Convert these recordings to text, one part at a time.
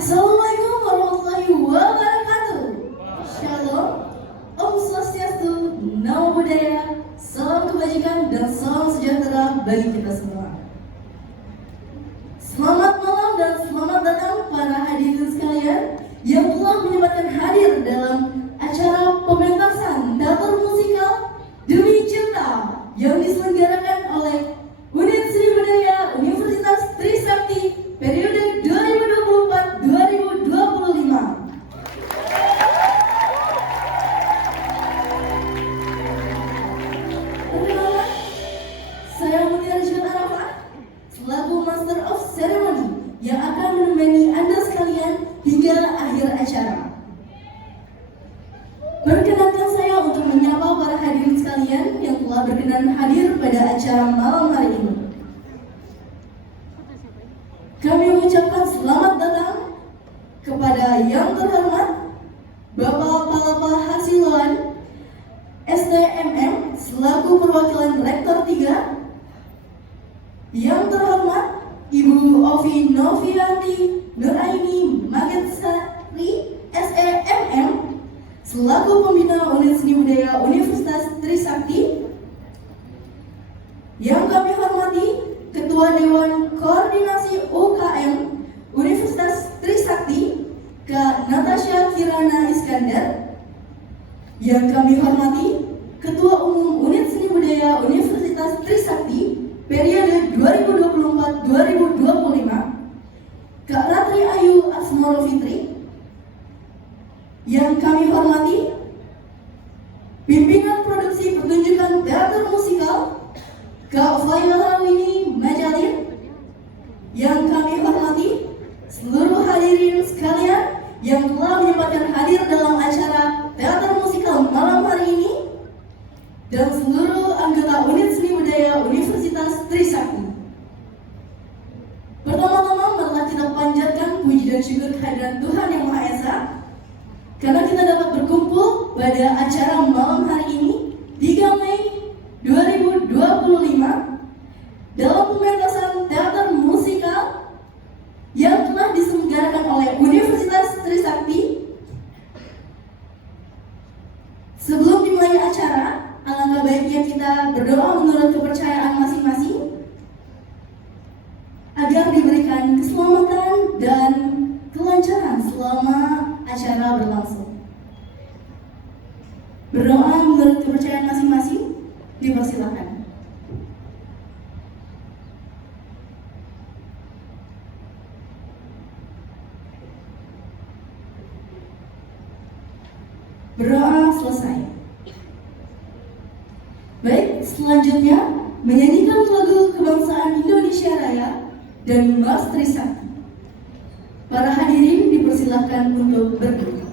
Assalamualaikum warahmatullahi wabarakatuh. Shalom, Om Swastiastu, Namo Buddhaya, salam kebajikan dan salam sejahtera bagi kita semua. Selamat malam dan selamat datang para hadirin sekalian yang telah menyempatkan hadir dalam acara pementasan teater musikal Demi Cinta yang diselenggarakan oleh Unit Seni Budaya Universitas Trisakti periode 2024-2025. Perkenalkan, saya Mutiara Jumat Arafah selaku Master of Ceremony yang akan menemani Anda sekalian hingga akhir acara. Perkenankan saya untuk menyapa para hadirin sekalian yang telah berkenan hadir pada acara malam hari ini. Kami mengucapkan selamat datang kepada yang terhormat Bapak Palapa Hasiloan, STMM selaku perwakilan Rektor 3, yang terhormat Ibu Ovi Novianti Nuraini Magetsari, SEMM selaku pembina Unit Seni Budaya Universitas Trisakti, yang kami hormati Ketua Dewan Koordinasi UKM Universitas Trisakti, Kak Natasha Kirana Iskandar, yang kami hormati Ketua Umum Unit Seni Budaya Universitas Trisakti periode 2024-2025, Kak Ratri Ayu Asmoro Fitri, yang kami hormati Pimpinan Produksi Pertunjukan Teater Musikal Kak Viola Winnie Majalin, yang kami hormati seluruh hadirin sekalian yang telah menyempatkan hadir dalam acara teater musikal malam hari ini, dan seluruh anggota Unit Seni Budaya Universitas Trisakti. Pertama-tama marilah kita panjatkan puji dan syukur kehadiran Tuhan Yang Maha Esa karena kita dapat berkumpul pada acara malam hari ini 3 Mei 2025 dalam pementasan teater musikal yang telah diselenggarakan oleh Universitas Trisakti. Sebelum dimulai acara, alangkah baiknya kita berdoa menurut kepercayaan masing-masing agar diberikan keselamatan dan kelancaran selama acara berlangsung. Berdoa menurut kepercayaan masing-masing, dipersilakan. Berdoa selesai. Baik, selanjutnya menyanyikan lagu kebangsaan Indonesia Raya dan Mars Trisakti. Para hadirin dipersilakan untuk berdiri.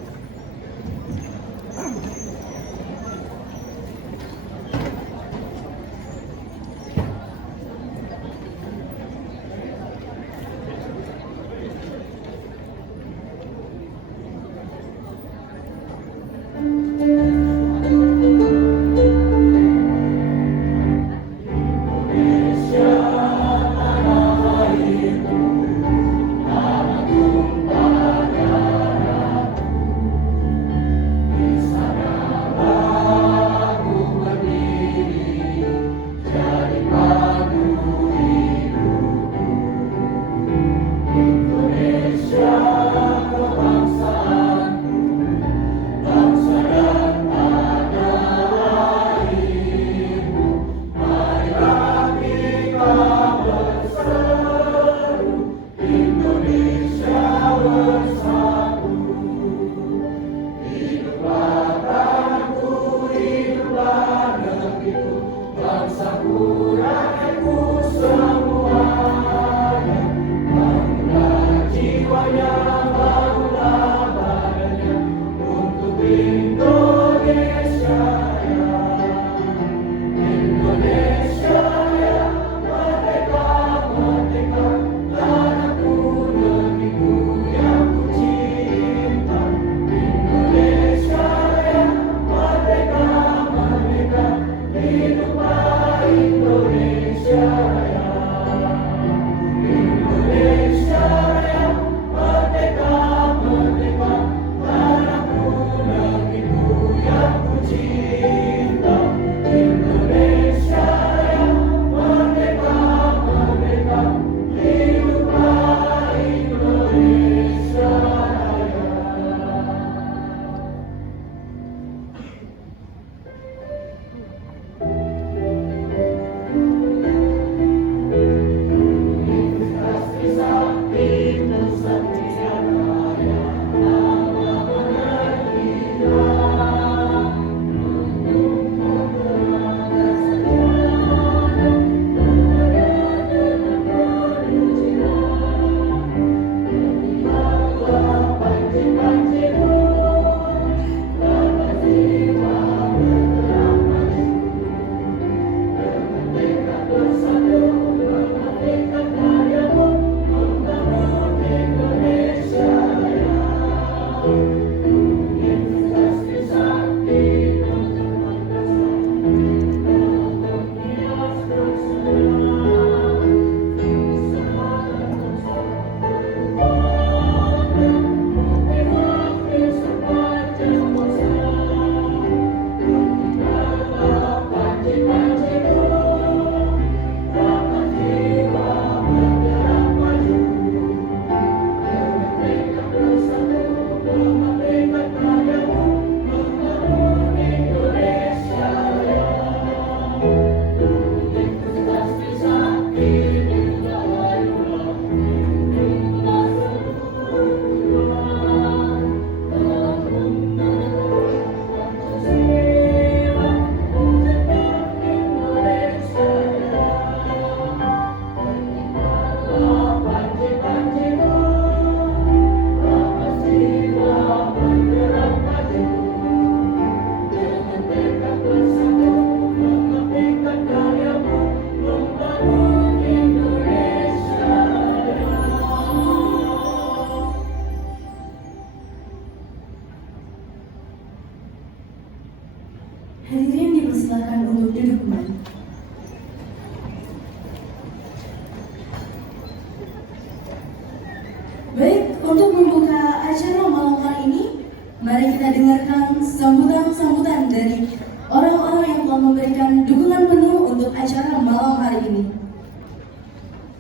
Untuk membuka acara malam hari ini, mari kita dengarkan sambutan-sambutan dari orang-orang yang telah memberikan dukungan penuh untuk acara malam hari ini.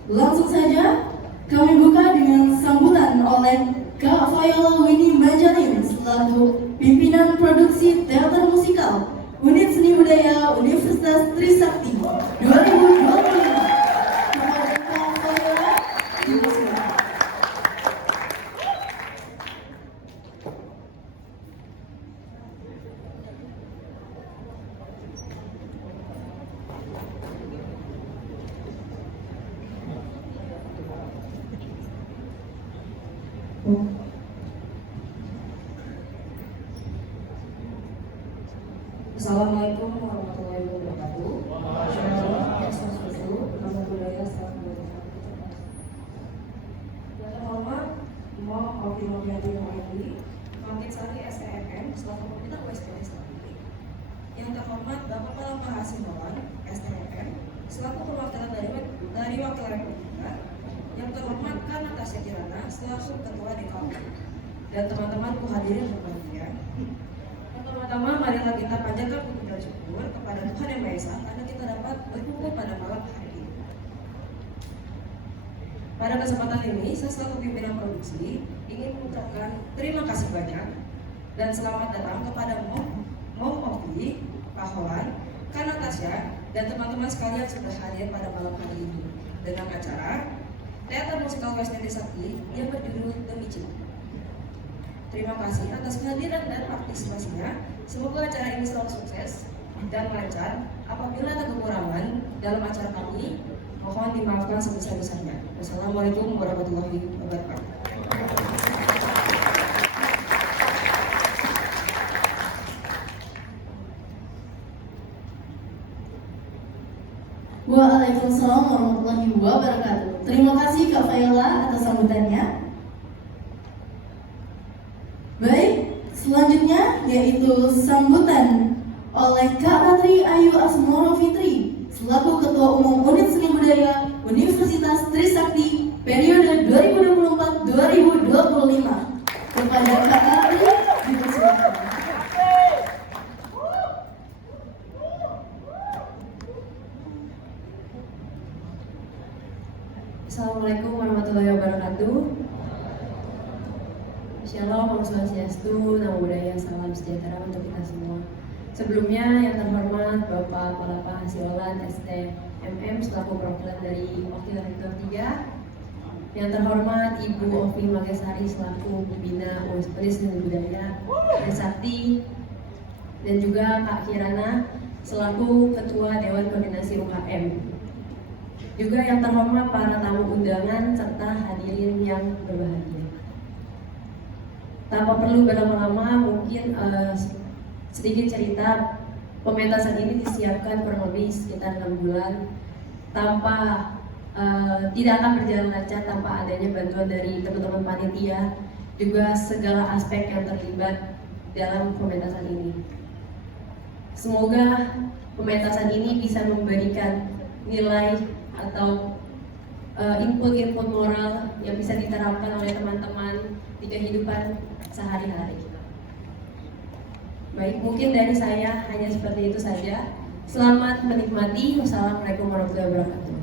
Langsung saja, kami buka dengan sambutan oleh Kak Viola Winnie Majalin selaku pimpinan produksi teater musikal Unit Seni Budaya Universitas Trisakti 2025. Kepada Kak Viola, dipersilakan. Assalamualaikum warahmatullahi wabarakatuh. Nama budaya salam yang terhormat Mohon Oki Noviati Mohedi, Pangkit Sari STMN selaku Pembina USPS. Yang terhormat Bapak Kepala Mahasiswawan STMN selaku perwakilan dari Wakil Republika. Yang terhormat Kak Natasha Kirana selaku Ketua DKU dan teman-temanku hadirin berbahagia. Pertama-tama marilah kita panjatkan puji dan syukur kepada Tuhan Yang Maha Esa karena kita dapat berkumpul pada malam hari ini. Pada kesempatan ini, saya selaku pimpinan produksi ingin mengucapkan terima kasih banyak dan selamat datang kepada Mom Ovi, Pak Holan, Kak Natasha, dan teman-teman sekalian sudah hadir pada malam hari ini dengan acara Teater Musikal West Trisakti yang berjudul Demi Cinta. Terima kasih atas kehadiran dan partisipasinya. Semoga acara ini selalu sukses dan lancar. Apabila ada kekurangan dalam acara kami, mohon dimaafkan sebesar-besarnya. Wassalamualaikum warahmatullahi wabarakatuh. Waalaikumsalam warahmatullahi wabarakatuh. Terima kasih Kak Viola atas sambutannya. Baik, selanjutnya yaitu sambutan oleh Kak Ratri Ayu Asmoro Fitri selaku Ketua Umum Unit Seni Budaya Universitas Trisakti periode 2024-2025. Kepada Kak Ratri dipersilakan. Assalamualaikum warahmatullahi wabarakatuh. Shalom, Om Swastiastu, Namo Buddhaya, salam sejahtera untuk kita semua. Sebelumnya yang terhormat Bapak Palapa Hasiolan STMM selaku perwakilan dari Wakil Rektor 3. Yang terhormat Ibu Ovi Magesari selaku Pembina Unit Seni Budaya Trisakti. Dan juga Kak Kirana selaku Ketua Dewan Koordinasi UKM. Juga yang terhormat para tamu undangan serta hadirin yang berbahagia. Tanpa perlu berlama-lama, mungkin sedikit cerita. Pementasan ini disiapkan kurang lebih sekitar 6 bulan tidak akan berjalan lancar tanpa adanya bantuan dari teman-teman panitia, juga segala aspek yang terlibat dalam pementasan ini. Semoga pementasan ini bisa memberikan nilai atau input-input moral yang bisa diterapkan oleh teman-teman di kehidupan sehari-hari. Baik, mungkin dari saya hanya seperti itu saja. Selamat menikmati. Wassalamualaikum warahmatullahi wabarakatuh.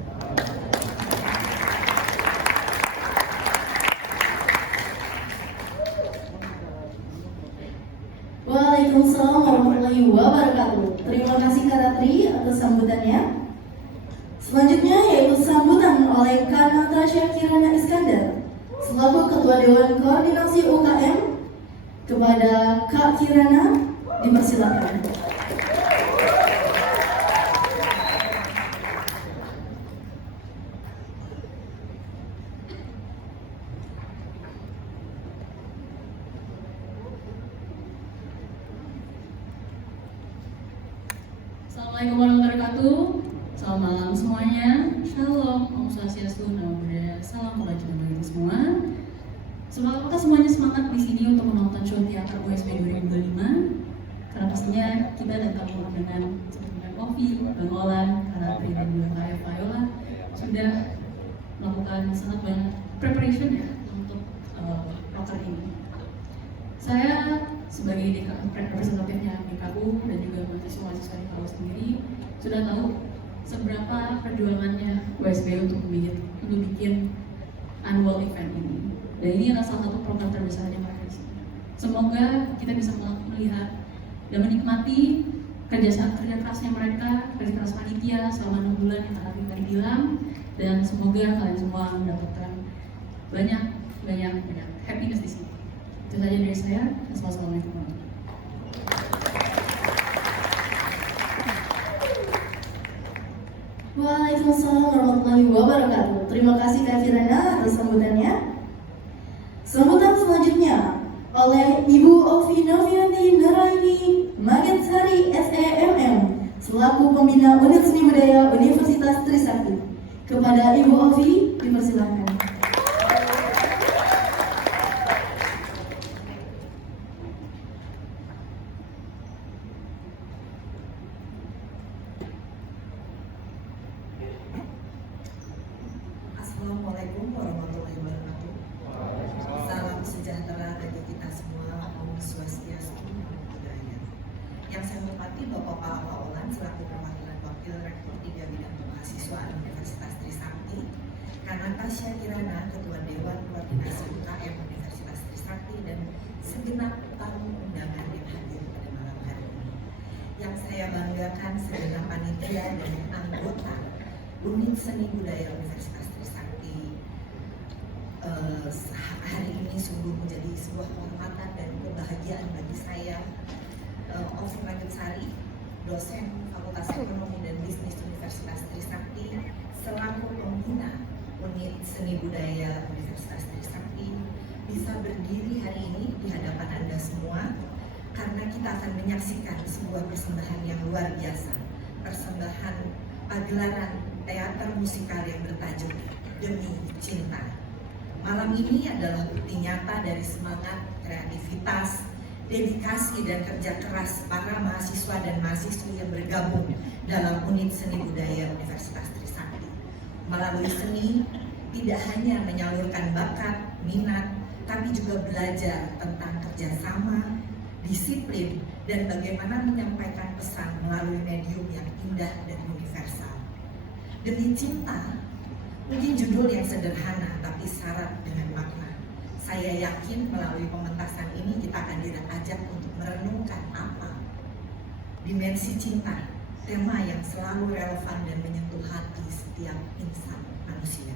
Waalaikumsalam warahmatullahi wabarakatuh. Terima kasih Kak Ratri atas sambutannya. Selanjutnya yaitu sambutan oleh Kak Natasha Kirana Iskandar selaku Ketua Dewan Koordinasi UKM. Kepada Kak Kirana dipersilakan. Assalamualaikum warahmatullahi wabarakatuh. Selamat malam semuanya. Shalom, Om Swastiastu, Namo Buddhaya, salam kebajikan bagi kita semua. Semoga semuanya semangat di sini untuk menonton show teater USP 2025. Karena pastinya kita datang dengan seperti Ovi, Bang Olan, Karatri dan juga Kak Viola sudah melakukan sangat banyak preparation ya untuk sebagai representatifnya DKU dan juga mahasiswa-mahasiswa DKU sendiri sudah tahu seberapa perjuangannya WSB untuk bikin annual event ini. Dan ini adalah salah satu program terbesarnya mereka di sini. Semoga kita bisa melihat dan menikmati kerja kerasnya mereka, kerja keras panitia selama 6 bulan yang tadi bilang, dan semoga kalian semua mendapatkan banyak happiness di sini. Itu saja dari saya. Wassalamualaikum warahmatullahi wabarakatuh. Waalaikumsalam warahmatullahi wabarakatuh. Terima kasih Kak Kirana atas sambutannya. Sambutan selanjutnya oleh Ibu Ovi Novianti Nuraini Magensari SEMM selaku Pembina Unit Seni Budaya Universitas Trisakti. Kepada Ibu Ovi dipersilakan. Assalamualaikum warahmatullahi wabarakatuh. Salam sejahtera bagi kita semua. Om Swastiastu, Namo Buddhaya. Yang saya hormati Bapak Palapa Olan selaku perwakilan Wakil Rektor 3 Bidang Kemahasiswaan Universitas Trisakti, Kak Natasha Kirana, Ketua Dewan Koordinasi UKM Universitas Trisakti, dan segenap tamu undangan yang hadir pada malam hari ini. Yang saya banggakan segenap panitia dan anggota Unit Seni Budaya Universitas Trisakti. Hari ini sungguh menjadi sebuah kehormatan dan kebahagiaan bagi saya, Ovi Magensari, dosen Fakultas Ekonomi dan Bisnis Universitas Trisakti, selaku pembina Unit Seni Budaya Universitas Trisakti, bisa berdiri hari ini di hadapan Anda semua karena kita akan menyaksikan sebuah persembahan yang luar biasa, persembahan pagelaran teater musikal yang bertajuk Demi Cinta. Malam ini adalah bukti nyata dari semangat, kreativitas, dedikasi dan kerja keras para mahasiswa dan mahasiswi yang bergabung dalam Unit Seni Budaya Universitas Trisakti. Melalui seni, tidak hanya menyalurkan bakat, minat, tapi juga belajar tentang kerjasama, disiplin, dan bagaimana menyampaikan pesan melalui medium yang indah dan universal. Demi Cinta, mungkin judul yang sederhana tapi syarat dengan makna. Saya yakin melalui pementasan ini kita akan diajak untuk merenungkan apa dimensi cinta, tema yang selalu relevan dan menyentuh hati setiap insan manusia.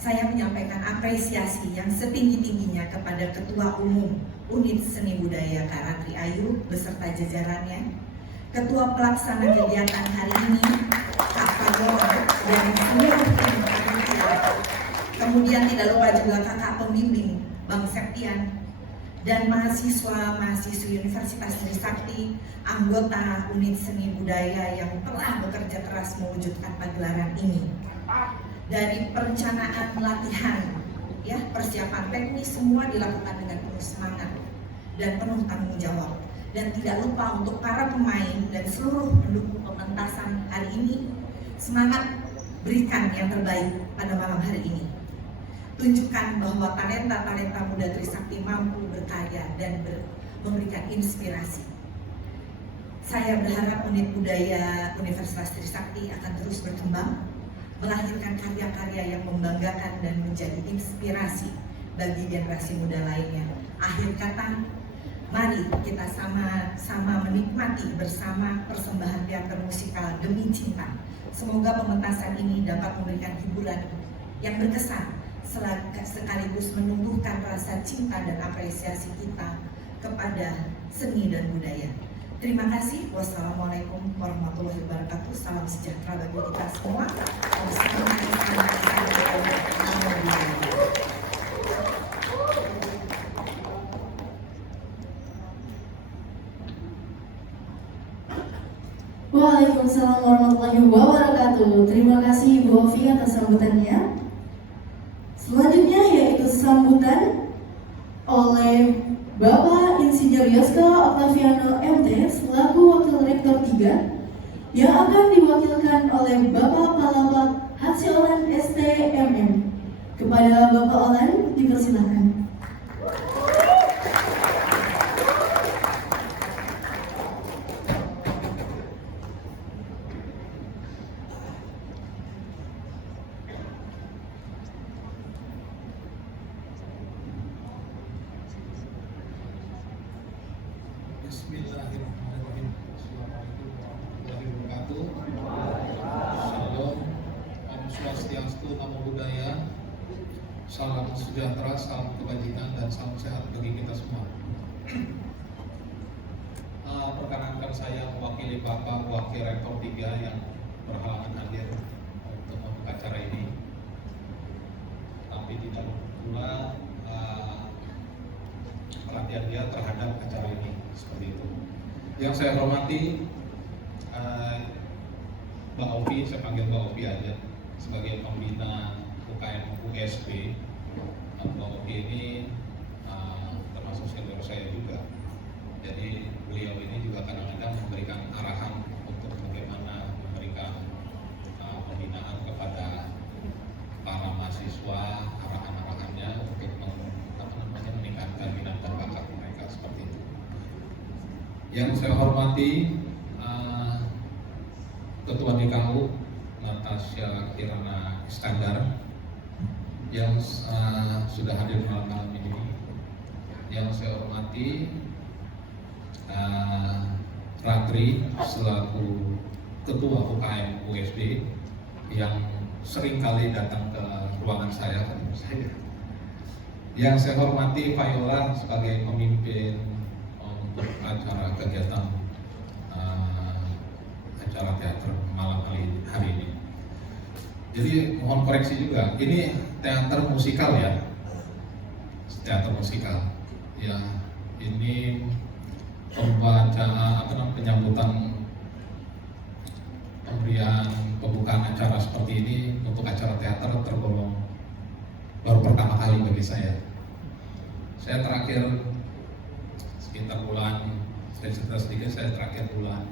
Saya menyampaikan apresiasi yang setinggi-tingginya kepada Ketua Umum Unit Seni Budaya Kak Ratri Ayu beserta jajarannya, Ketua Pelaksana kegiatan hari ini Kak Fadol dan seluruh tim panitia. Kemudian tidak lupa juga kakak pembimbing Bang Septian dan mahasiswa-mahasiswi Universitas Trisakti, anggota Unit Seni Budaya yang telah bekerja keras mewujudkan pagelaran ini. Dari perencanaan latihan, ya, persiapan teknis semua dilakukan dengan penuh semangat dan penuh tanggung jawab. Dan tidak lupa untuk para pemain dan seluruh pendukung pementasan hari ini, semangat berikan yang terbaik pada malam hari ini. Tunjukkan bahwa talenta-talenta muda Trisakti mampu berkarya dan memberikan inspirasi. Saya berharap Unit Budaya Universitas Trisakti akan terus berkembang, melahirkan karya-karya yang membanggakan dan menjadi inspirasi bagi generasi muda lainnya. Akhir kata, mari kita sama-sama menikmati bersama persembahan teater musikal Demi Cinta. Semoga pementasan ini dapat memberikan hiburan yang berkesan sekaligus menumbuhkan rasa cinta dan apresiasi kita kepada seni dan budaya. Terima kasih. Wassalamualaikum warahmatullahi wabarakatuh. Salam sejahtera bagi kita semua. Waalaikumsalam warahmatullahi wabarakatuh. Terima kasih Ibu Ovi atas sambutannya. Selanjutnya yaitu sambutan oleh Bapak Insinyur Yoska Octaviano MT selaku Wakil Rektor 3 yang akan diwakilkan oleh Bapak Palapa Hatsiolan STMM. Kepada Bapak Olan dipersilakan. Bismillahirrahmanirrahim. Assalamualaikum warahmatullahi wabarakatuh. Shalom, Om Swastiastu, Namo Buddhaya. Salam sejahtera, salam kebajikan, dan salam sehat bagi kita semua. Perkenankan saya mewakili Bapak Wakil Rektor 3 yang berhalangan hadir untuk membuka acara ini. Tapi tidak pula perhatian dia terhadap acara ini, seperti itu. Yang saya hormati Mbak Ovi, saya panggil Mbak Ovi aja, sebagai pembina UKM USB. Mbak Ovi ini termasuk senior saya juga. Jadi beliau ini juga kadang-kadang memberikan arahan untuk bagaimana memberikan pembinaan kepada para mahasiswa, arahan-arahannya untuk meningkatkan minat dan bakat mereka, seperti itu. Yang saya hormati Ketua DKU Natasha Kirana Iskandar yang sudah hadir malam ini. Yang saya hormati Ratri selaku Ketua UKM USB yang sering kali datang ke ruangan saya. Yang saya hormati Viola sebagai pemimpin untuk acara kegiatan acara teater malam hari ini. Jadi mohon koreksi juga, ini teater musikal ya, teater musikal. Ya, ini penyambutan pemberian pembukaan acara seperti ini untuk acara teater tergolong baru pertama kali bagi saya. Saya terakhir sekitar bulan, saya cerita sedikit, saya terakhir bulan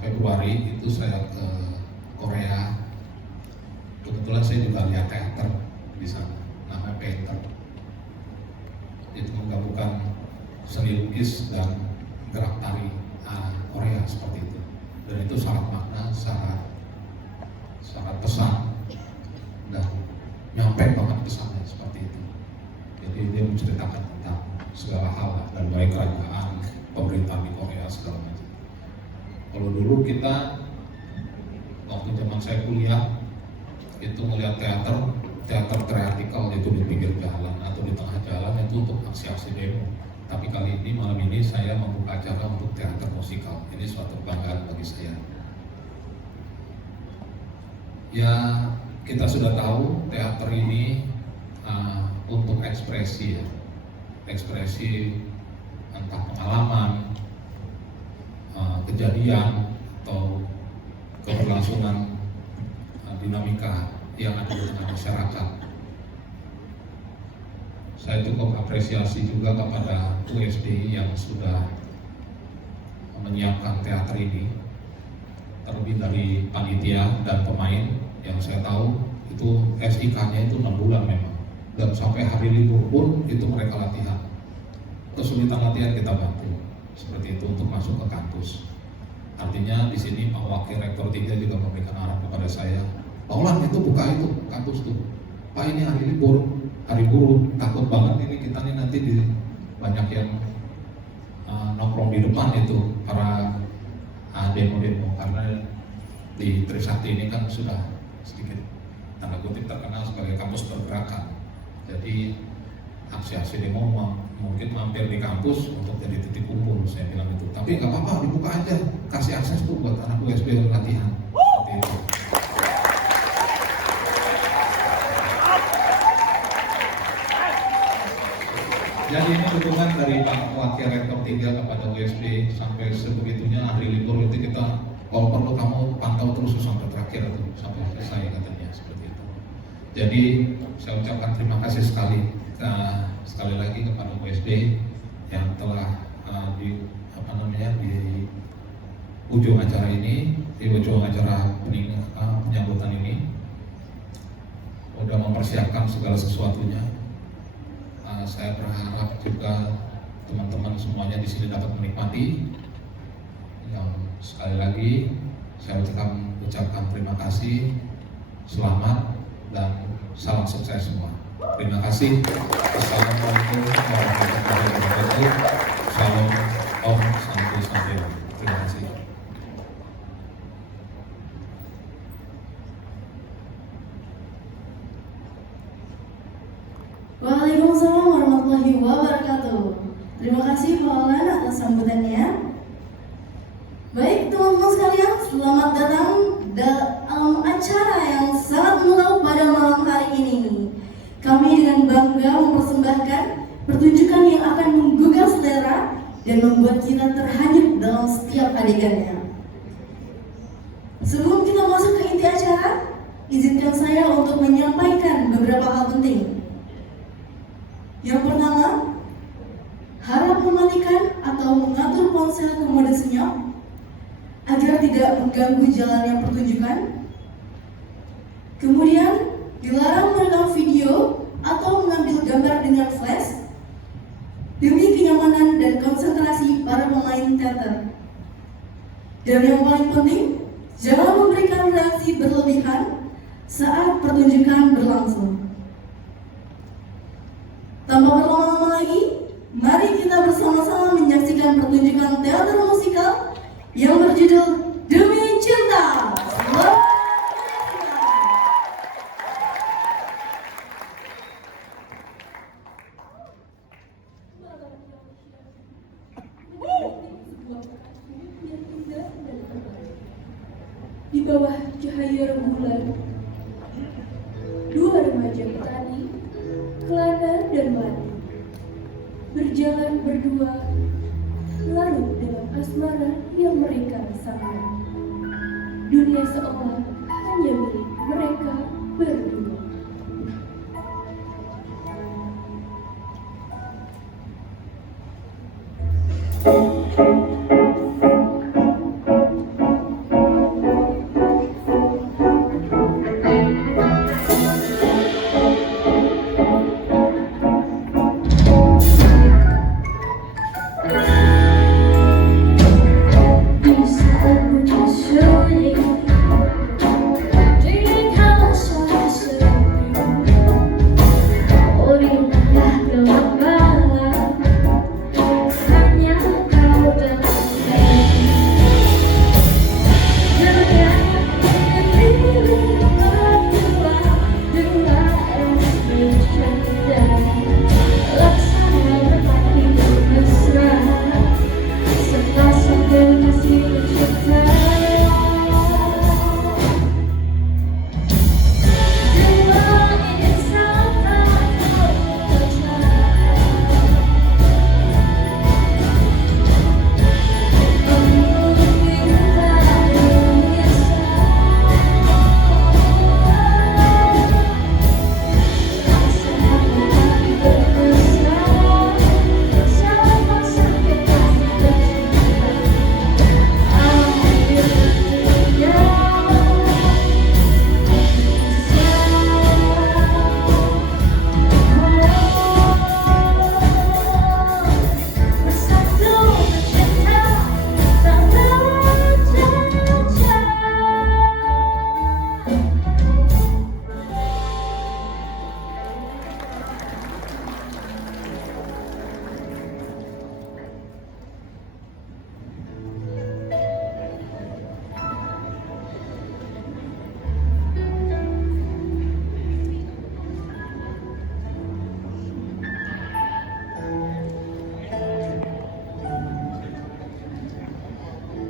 Februari itu saya ke Korea. Kebetulan saya juga lihat teater di sana, namanya Painter. Itu menggabungkan seni lukis dan gerak tari Korea seperti itu. Dan itu syarat makna, syarat pesan, dan nyampe banget pesannya seperti itu. Jadi dia menceritakan tentang segala hal dan baik kerajaan, pemerintahan di Korea segala macam. Kalau dulu kita waktu zaman saya kuliah itu melihat teater teatrikal itu di pinggir jalan atau di tengah jalan itu untuk aksi-aksi demo. Tapi kali ini malam ini saya membuka acara untuk teater musikal. Ini suatu kebanggaan bagi saya. Ya, kita sudah tahu teater ini untuk ekspresi ya, ekspresi entah pengalaman, kejadian atau keberlangsungan dinamika yang ada di tengah masyarakat. Saya cukup apresiasi juga kepada USD yang sudah menyiapkan teater ini, terlebih dari panitia dan pemain yang saya tahu itu SIK-nya itu 6 bulan memang, dan sampai hari libur pun itu mereka latihan. Kesulitan latihan kita bantu seperti itu untuk masuk ke kampus. Artinya di sini Pak Wakil Rektor 3 juga memberikan arahan kepada saya, Pak Ulan itu buka itu kampus tuh, Pak ini hari libur, hari buruh, takut banget ini kita nih nanti banyak yang nongkrong di depan itu para demo-demo, karena di Trisakti ini kan sudah sedikit tanda kutip terkenal sebagai kampus pergerakan. Jadi aksi-aksi demo mungkin mampir di kampus untuk jadi titik kumpul, saya bilang itu. Tapi nggak apa-apa, dibuka aja, kasih akses tuh buat anak USB latihan. Seperti itu. Jadi ini dukungan dari Pak Wakil Rektor 3 kepada USB sampai sebegitunya hari libur itu kita kalau perlu kamu pantau terus sampai terakhir atau sampai selesai katanya, seperti itu. Jadi saya ucapkan terima kasih sekali lagi kepada USB yang telah di ujung acara ini, di ujung acara penyambutan ini sudah mempersiapkan segala sesuatunya. Saya berharap juga teman-teman semuanya di sini dapat menikmati. Yang sekali lagi saya ucapkan terima kasih, selamat dan salam sukses semua. Terima kasih. Assalamualaikum warahmatullahi wabarakatuh. Shalom Om Santo Sadeo. Terima kasih. Waalaikumsalam warahmatullahi wabarakatuh. Terima kasih Pak Olan atas sambutannya. Baik teman-teman sekalian, selamat datang dalam acara yang sangat menarik pada malam hari ini. Kami dengan bangga mempersembahkan pertunjukan yang akan menggugah selera dan membuat kita terhanyut dalam setiap adegannya. Sebelum kita masuk ke inti acara, izinkan saya untuk menyampaikan beberapa hal penting. Yang pertama, harap mematikan atau mengatur ponsel ke mode senyap agar tidak mengganggu jalannya pertunjukan. Kemudian, dilarang merekam video atau mengambil gambar dengan flash demi kenyamanan dan konsentrasi para pemain teater. Dan yang paling penting, jangan memberikan reaksi berlebihan saat pertunjukan berlangsung. Tanpa berlama-lama lagi, mari kita bersama-sama menyaksikan pertunjukan teater musikal yang berjudul Demi Cinta. Selamat Di bawah cahaya rembulan, dua remaja petani, Kelana dan Melati, berjalan berdua, larut dalam asmara yang mereka sangka. Dunia seolah hanya milik mereka berdua.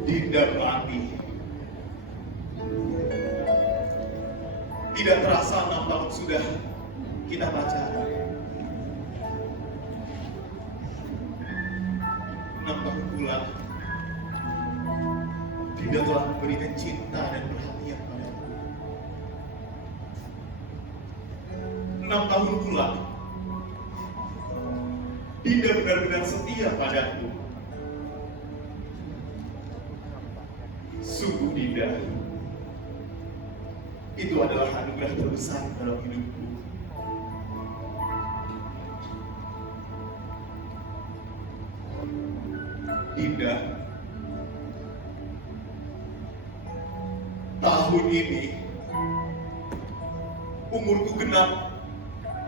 Dinda Melati. Tidak terasa 6 tahun sudah kita pacaran. 6 tahun pula Dinda telah memberikan cinta dan perhatian padaku. 6 tahun pula Dinda benar-benar setia padaku. Sungguh Dinda, itu adalah anugerah terbesar dalam hidupku. Dinda, tahun ini umurku genap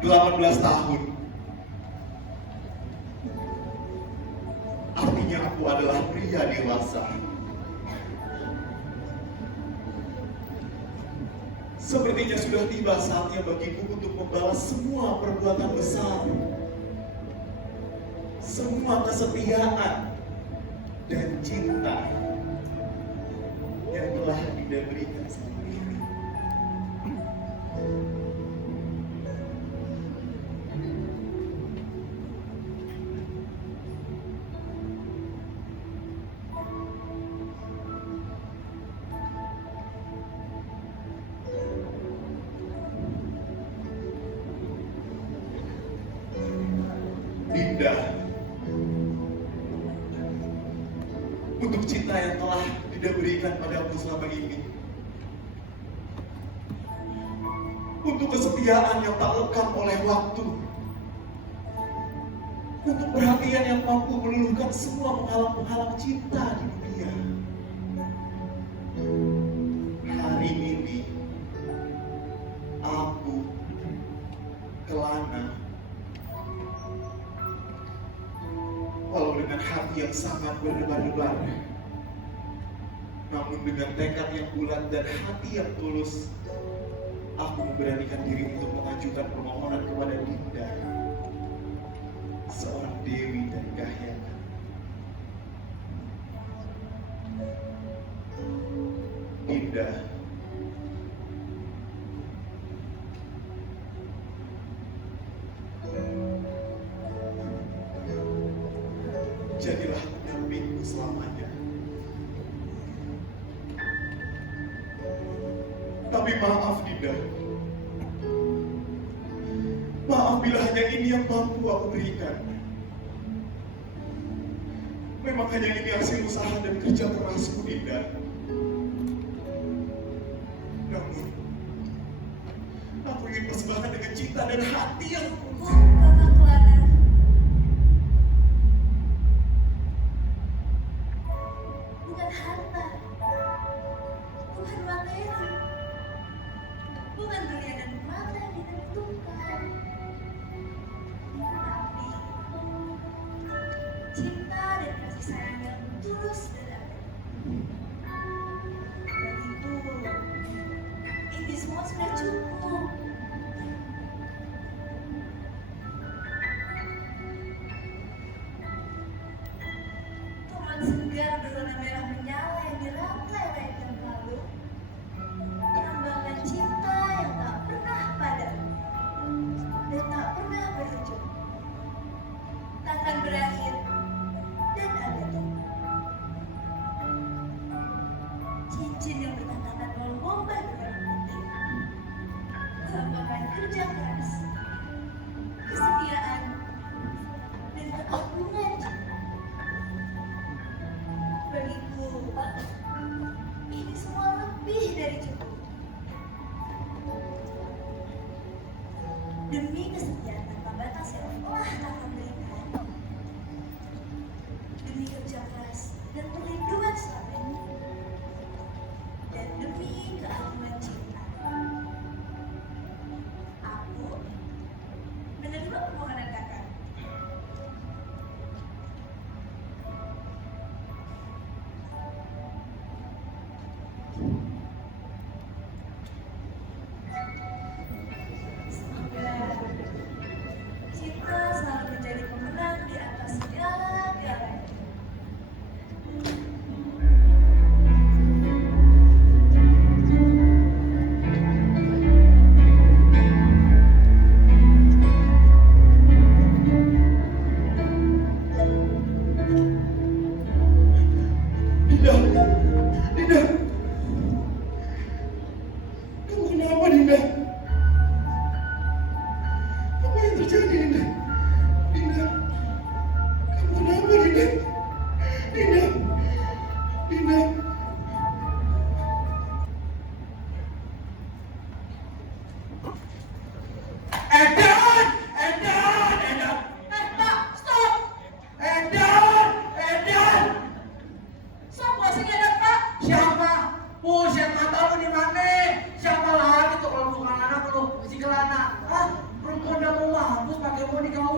18 tahun. adalah pria dewasa. Sepertinya sudah tiba saatnya bagiku untuk membalas semua perbuatan besar, semua kesetiaan dan cinta yang telah Dinda berikan selama ini. Dinda, untuk cinta yang telah Dinda berikan padaku selama ini, untuk kesetiaan yang tak lekang oleh waktu, untuk perhatian yang mampu meluluhkan semua penghalang-penghalang cinta di dunia. Hari ini, aku, Kelana, walau dengan hati yang sangat berdebar-debar, namun dengan tekad yang bulat dan hati yang tulus, aku memberanikan diri untuk mengajukan permohonan kepada Dinda, seorang dewi dari Kahyangan. Dinda, jadilah pendampingku selamanya. Tapi maaf Dinda, maaf bila hanya ini yang mampu aku berikan. Memang hanya ini hasil usaha dan kerja kerasku Dinda. Namun, aku ingin persembahkan dengan cinta dan hati yang Kakak Kelana, bukan harta, bukan materi, bukan dunia dan mata yang ditentukan, tapi cinta dan kasih sayang yang tulus dan bagiku, ini semua sudah cukup.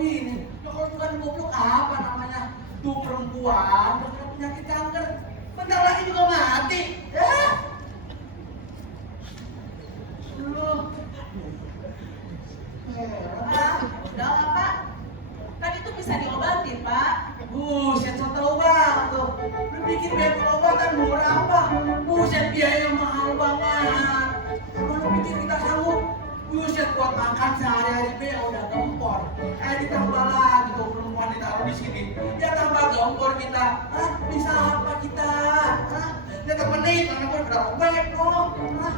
ini. Nah, kalau bukan goblok apa namanya? Tuh perempuan terkena penyakit kanker, bentar lagi juga mati. Ya? Loh. Udah nggak Pak? Kan itu bisa diobatin Pak. Buset, so tau banget tuh. Lu bikin biaya pengobatan murah apa? Buset, biaya mahal banget. Kalau lu pikir kita sanggup? Buset, buat makan sehari-hari be udah gempor. Ditambah lagi tuh perempuan ditaruh di sini. Ya tambah gempor kita. Hah? Bisa apa kita? Hah? Ya temenin, karena gue berapa banyak dong. Hah?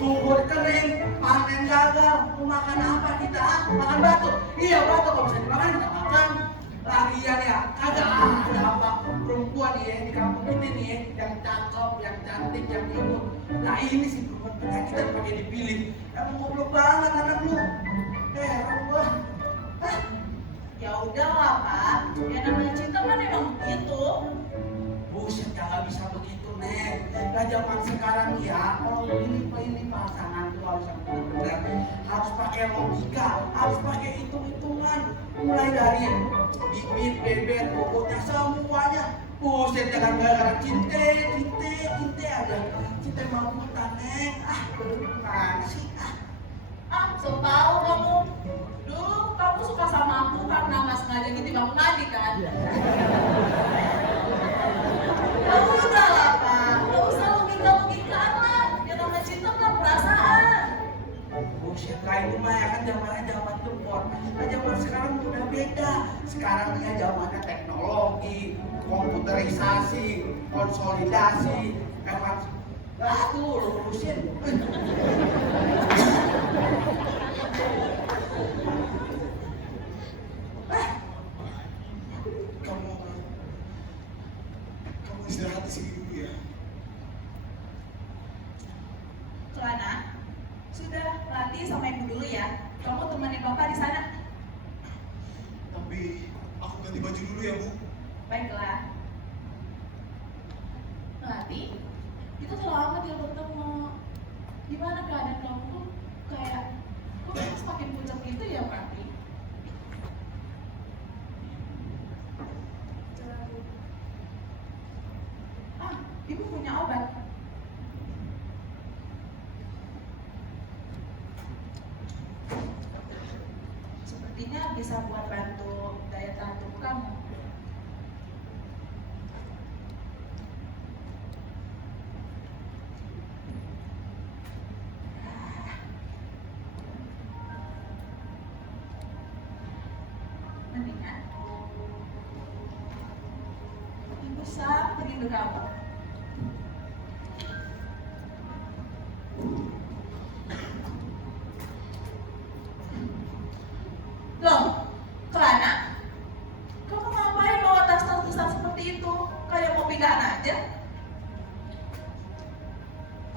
Sumur kering, panen gagal, mau makan apa kita? Makan batu? Iya batu, kalau bisa dimakan kita makan. Lagian ya, kagak ada apa perempuan ya di kampung ini nih ya, yang cakep, yang cantik, yang imut. Nah ini sih perempuan penyakitan pakai dipilih. Emang goblok banget anak lu. Allah. Hah? Ya udahlah Pak. Ya namanya cinta kan emang begitu. Buset, ya nggak bisa begitu, Nek. Nah, zaman sekarang ya, kalau ini pasangan tuh harus yang benar-benar harus pakai logika, harus pakai hitung-hitungan. Mulai dari bibit, bebek, bobotnya, semuanya. Buset, jangan gara-gara cinta aja. Cinta mau buta, Nek. Gimana sih? So tau kamu. Dulu kamu suka sama aku karena nggak sengaja ngintip aku tadi kan? Ya udah lah Pak, nggak usah logika-logikaan lah. Ya namanya cinta kan perasaan. Buset, kayak itu mah ya kan zamannya zaman gempor. Nah, zaman sekarang udah beda. Sekarang ya zamannya teknologi, komputerisasi, konsolidasi, tuh lu urusin. Kamu istirahat di sini dulu ya. Kelana, sudah latih sama ibu dulu ya. Kamu temenin bapak di sana. Tapi aku ganti baju dulu ya, Bu. Baiklah. Latih, itu udah lama tidak bertemu. Gimana keadaan kamu tuh kayak kok kamu semakin pucat gitu ya Prati? Ibu punya obat. Sepertinya bisa buat bantu daya tahan tubuh kamu. Mendingan ibu sah pergi ke kamar. Loh, Kelana, kamu ngapain bawa tas-tas besar seperti itu? Kayak mau pindahan aja?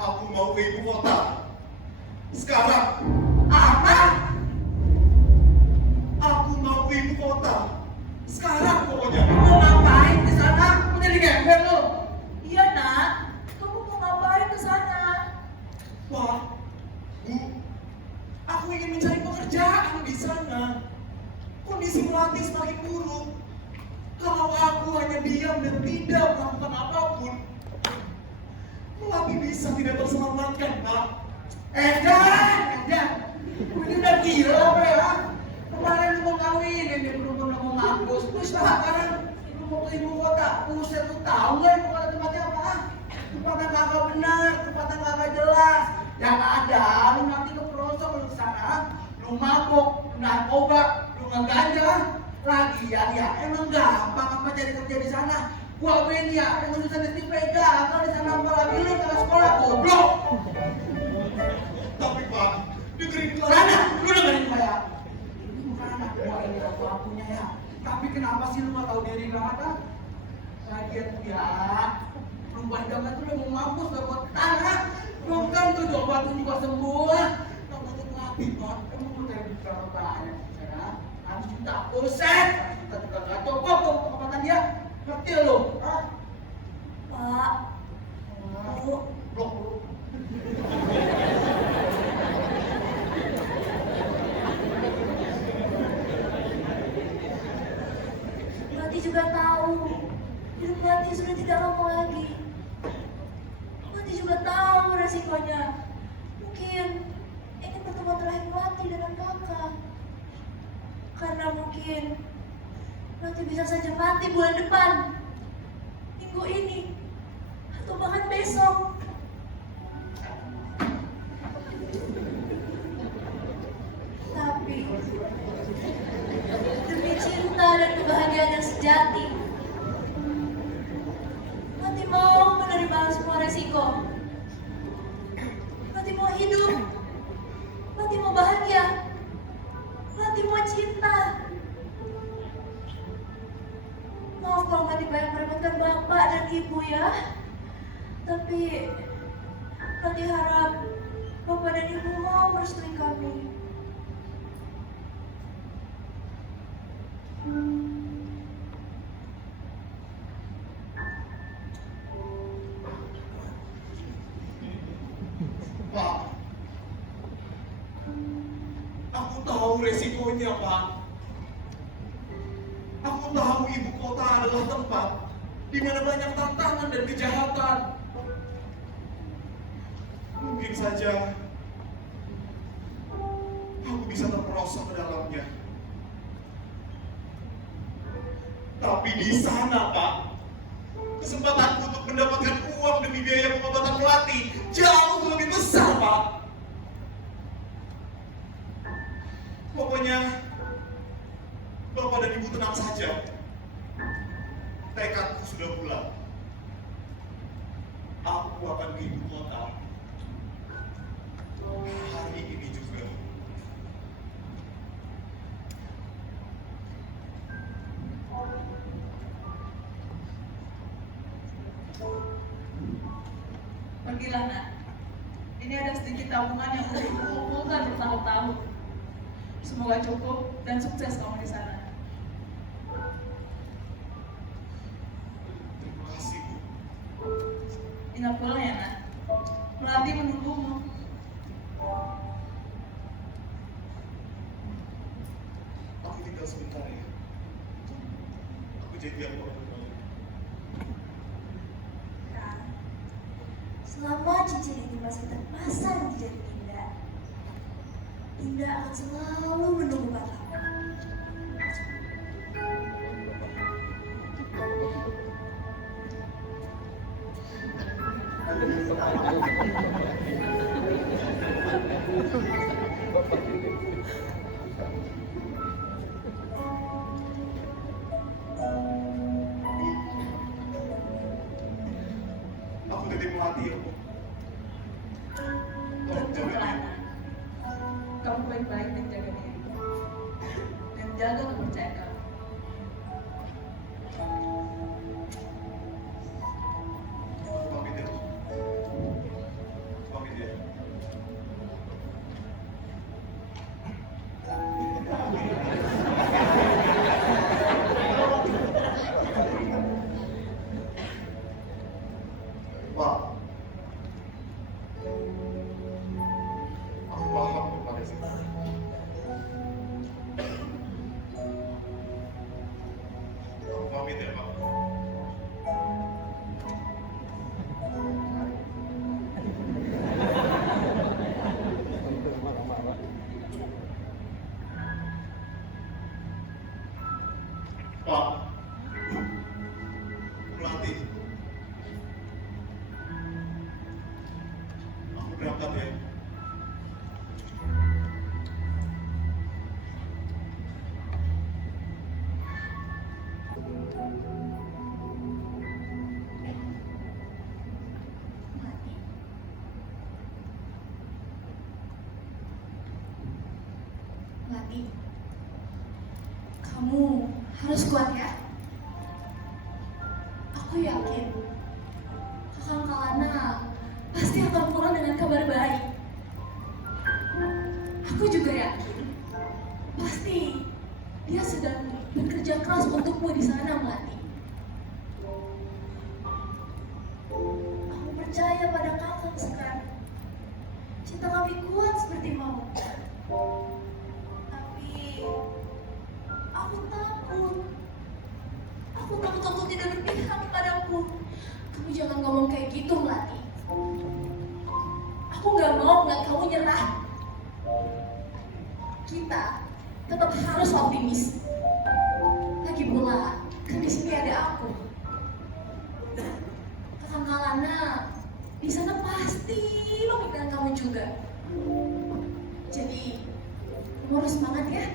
Aku mau ke ibu kota. Sekarang. Apa? Aku mau ke ibu kota. Sekarang pokoknya. Mau ngapain di sana? Mau jadi gembel lu? Iya nak, kamu mau ngapain ke sana? Pak, Bu, aku ingin mencari pekerjaan di sana. Kondisi Melati semakin buruk. Kalau aku hanya diam dan tidak melakukan apapun, Melati bisa tidak terselamatkan, Pak. Edan, ini udah gila apa ya? Kemarin lu mau kawin, ini belum mau ngampus. Terus sekarang lu mau ke ibu kota. Buset, lu tahu nggak ibu kota tempatnya apa? Tempatnya kagak benar, tempatnya kagak jelas. Yang ada, lu nanti lu perosok lu kesana, lu mabuk, lu narkoba, lu ngeganja. Lagian ya, emang gampang apa jadi kerja di sana? Gua Ben ya, yang lulusan STP gagal di sana apalagi lu ke sekolah goblok. Tapi Pak, dengerin Kelana, lu dengerin gua ya. Ini bukan anak gua ini aku-akunya ya. Tapi kenapa sih lu gak tahu diri banget ah? Lagian ya, perempuan zaman tuh udah mau mampus, udah buat tanah. Belum tentu obatnya juga sembuh. Kamu tuh ngelatih Pak, kamu tuh kayak berapa banyak ya? Harus juta, buset! Kita juga gak cukup tuh pengobatan dia. Ngerti lu? Hah? Pak, Blok lu. juga tahu hidup Melati sudah tidak lama lagi. Melati juga tahu resikonya. Mungkin ini pertemuan terakhir Melati dengan kakak. Karena mungkin Melati bisa saja mati bulan depan, minggu ini, atau bahkan besok. Tapi demi cinta dan kebahagiaan yang sejati, Melati mau menerima semua resiko. Melati mau hidup, Melati mau bahagia, Melati mau cinta. Maaf kalau Melati banyak merepotkan bapak dan ibu ya. Tapi Melati harap bapak dan ibu mau merestui kami. Pak, aku tahu resikonya, Pak. Aku tahu ibu kota adalah tempat di mana banyak tantangan dan kejahatan. Mungkin saja aku bisa terperosok ke dalamnya. Tapi di sana, Pak, kesempatanku untuk mendapatkan uang demi biaya pengobatan Melati jauh lebih besar, Pak. Pokoknya, Bapak dan Ibu tenang saja. Tekadku sudah bulat. Aku akan ke ibu kota. Hari ini juga. Pergilah nak. Ini ada sedikit tabungan yang udah kumpulkan bertahun-tahun. Semoga cukup dan sukses kamu di sana. Terima kasih, Bu. Ingat pulang ya nak. Melati menunggumu. Aku tinggal sebentar ya. Aku janji aku akan kembali. Nah, selama cincin ini masih terpasang di jari Dinda, Dinda akan selalu menunggu kamu. Aku titip Melati ya, Bu. Tolong jaga dia. Kamu baik-baik dan jaga diri. Dan jaga kepercayaan kamu. Aku pamit ya, Bu. Pamit ya. Pak, aku paham kepada kita. Aku pamit ya, Pak. Pak, Melati, aku berangkat ya. Melati. Melati, kamu harus kuat ya. Aku yakin Kakang Kalana pasti akan pulang dengan kabar baik. Aku juga yakin pasti dia sedang bekerja keras untukmu di sana, Melati. Aku percaya pada Kakang sekarang. Cinta kami kuat seperti mau. Tapi aku takut. takut untuk tidak berpihak padaku. Kamu jangan ngomong kayak gitu, Melati. Aku gak mau ngeliat kamu nyerah. Kita tetap harus optimis. Lagi pula, kan di sini ada aku. Kakak Kalana, di sana pasti memikirkan kamu juga. Jadi, kamu harus semangat ya.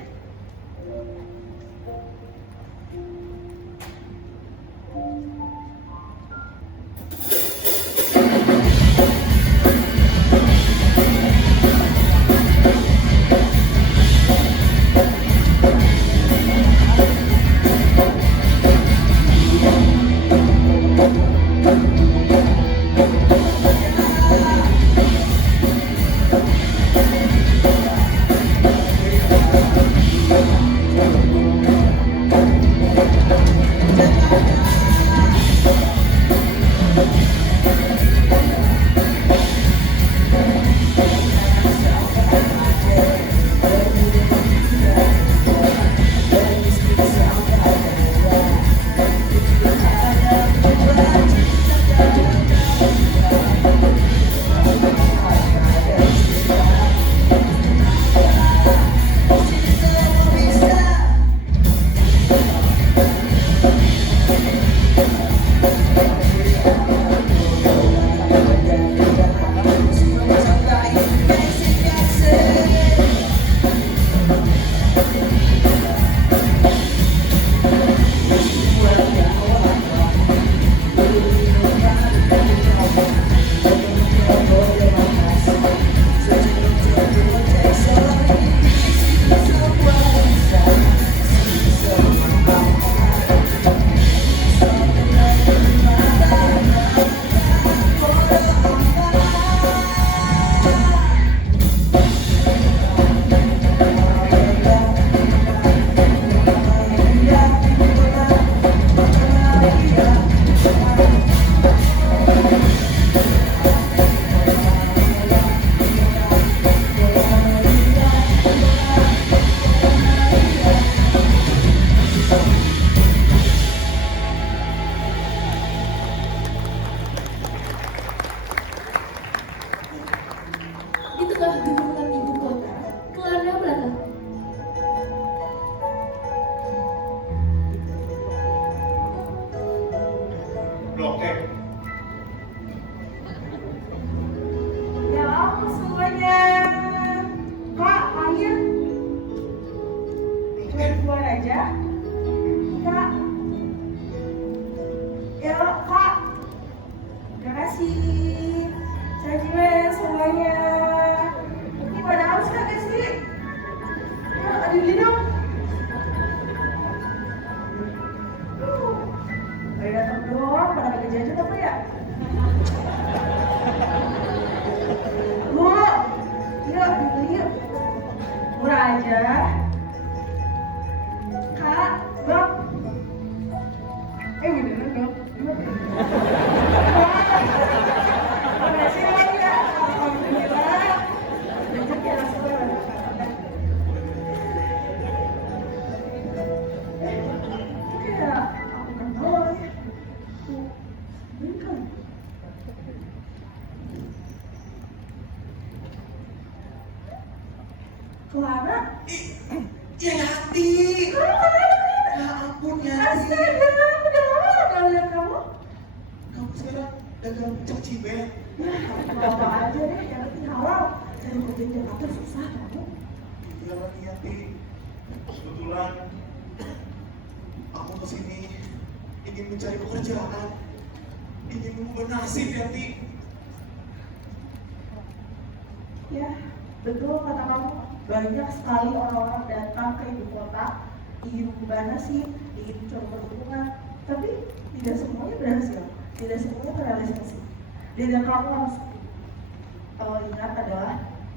Itulah gemerlap ibu kota. Kelana belakang. Blok M. Ya ampun semuanya. Kak, akhir. Keluar aja. Kak. Ya, Kak. Terima kasih. Saya juga semuanya. Ini pada haus kagak sih? Ya, ada di dong. Baru datang doang, pada kagak jajan apa ya? Bu, yuk, dibeli yuk. Murah aja. Kak, Bang. Beneran dong. Makasih banyak ya. Alhamdulillah. Rezeki anak sekolah. Kayak aku kan tahu ya. Tuh, berikan. Clara? Ya Yanti. Ya ampun Yanti. Astaga, udah lama gak lihat kamu. Kamu sekarang dagang cibet. Ya, apa aja deh, yang penting halal. Cari kerja di Jakarta susah kamu. Iya nih Yanti. Kebetulan aku kesini ingin mencari pekerjaan, ingin mengubah nasib Yanti. Ya, betul kata kamu. Banyak sekali orang-orang datang ke ibu kota ingin mengubah nasib, ingin mencoba peruntungan, tapi tidak semuanya berhasil, tidak semuanya terrealisasi. Dan kamu harus ingat adalah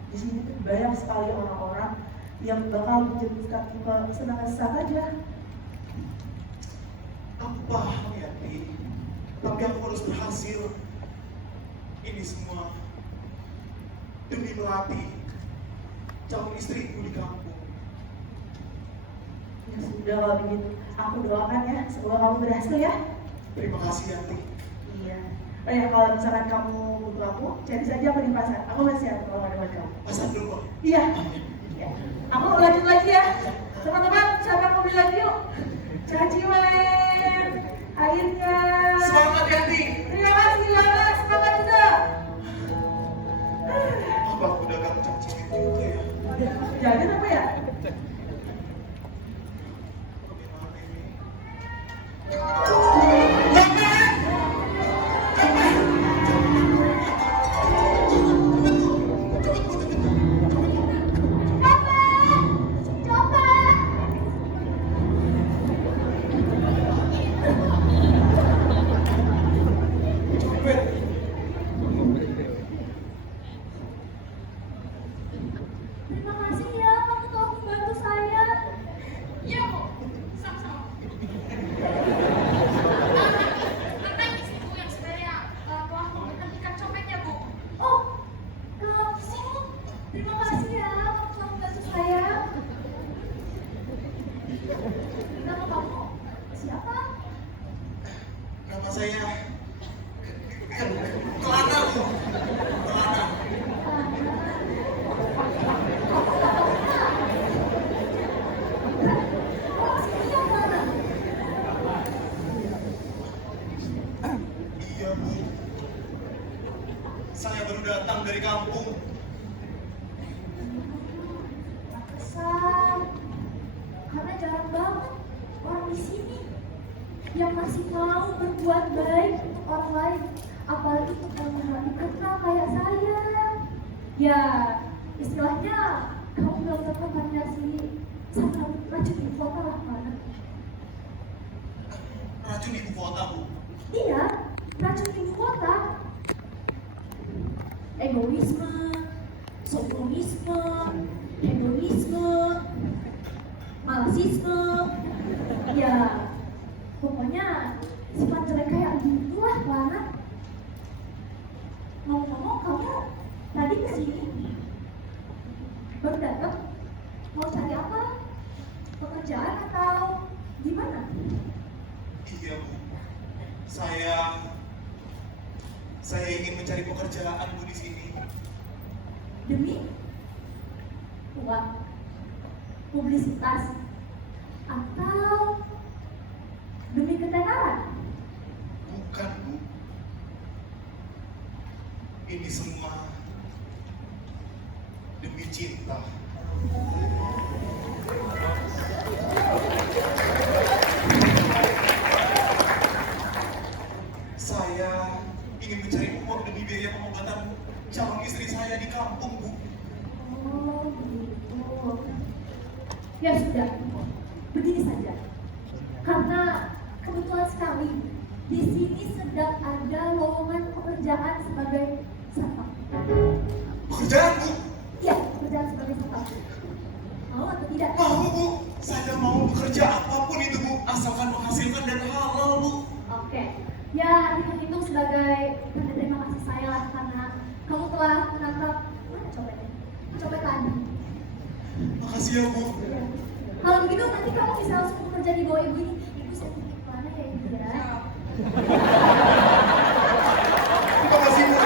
di sini tuh banyak sekali orang-orang yang bakal menjadikan kita senang-senang aja. Aku paham Yanti, tapi aku harus berhasil. Ini semua demi Melati, calon istriku di kampung. Ya sudah. Sudah kalau begitu, aku doakan ya, semoga kamu berhasil ya. Terima kasih Yanti. Iya. Oh ya, kalau misalkan kamu butuh aku, cari saja aku di pasar. Aku masih ada kalau ada buat kamu. Pasar dulu Pak. Iya. Iya. Aku lanjut lagi ya. Teman-teman, siapa yang mau beli lagi yuk? Caci men. Akhirnya. Semangat Yanti. Terima kasih Lala, semangat juga. Apa aku dagang cacing juga ya? Jadi apa ya? Bagaimana ini? Terima kasih ya, kamu telah membantu saya. Iya, Bu. Sama-sama. Nanti isi Bu yang sebenarnya telah menghentikan copetnya, Bu. Oh, kamu. Terima kasih ya, kamu telah membantu saya. Nama kamu siapa? Nama saya Kelana Bu. Kelana. Iya Bu. Saya baru datang dari kampung. Pantesan. Karena jarang banget orang di sini yang masih mau berbuat baik untuk orang lain, apalagi untuk orang yang dikenal kayak saya. Ya, istilahnya kamu belum terkontaminasi sama racun ibu kota lah, mana? Racun ibu kota Bu. Iya, racun ibu kota. Egoisme, soponisme, hedonisme, malasisme, ya pokoknya sifat jelek kayak gitulah, Lana. Ngomong-ngomong, kamu tadi kesini baru datang, mau cari apa? Pekerjaan atau gimana? Iya Bu. Saya ingin mencari pekerjaan Bu di sini. Demi uang, publisitas, atau demi ketenaran? Bukan Bu. Ini semua demi cinta. Saya ingin mencari uang demi biaya pengobatan calon istri saya di kampung Bu. Oh, gitu. Ya sudah, begini saja. Karena kebetulan sekali di sini sedang ada lowongan pekerjaan sebagai satpam. Pekerjaan Bu. Ya, pekerjaan sebagai satpam. Mau atau tidak? Mau Bu. Saya mau bekerja apapun itu Bu, asalkan menghasilkan dan halal Bu. Oke. Ya, hitung-hitung sebagai tanda terima kasih saya lah karena kamu telah menangkap mana copetnya? Copet tadi. Makasih ya Bu. Ya. Kalau begitu nanti kamu bisa langsung bekerja di bawah ibu ini. Ibu saya titip mana ya ibu ya? Terima kasih Bu.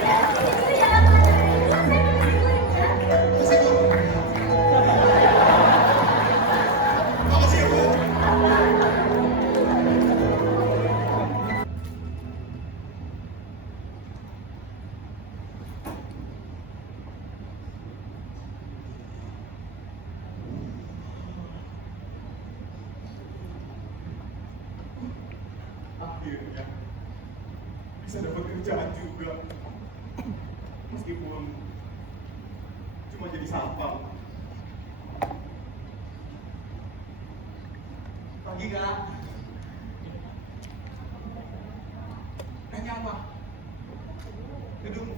Ya, itu ya apa aja ibu. Saya permisi dulu ibu ya. Makasih Bu. Makasih ya Bu. Akhirnya bisa dapat kerjaan juga, meskipun cuma jadi satpam. Pagi Kak. Nanya apa? Gedung.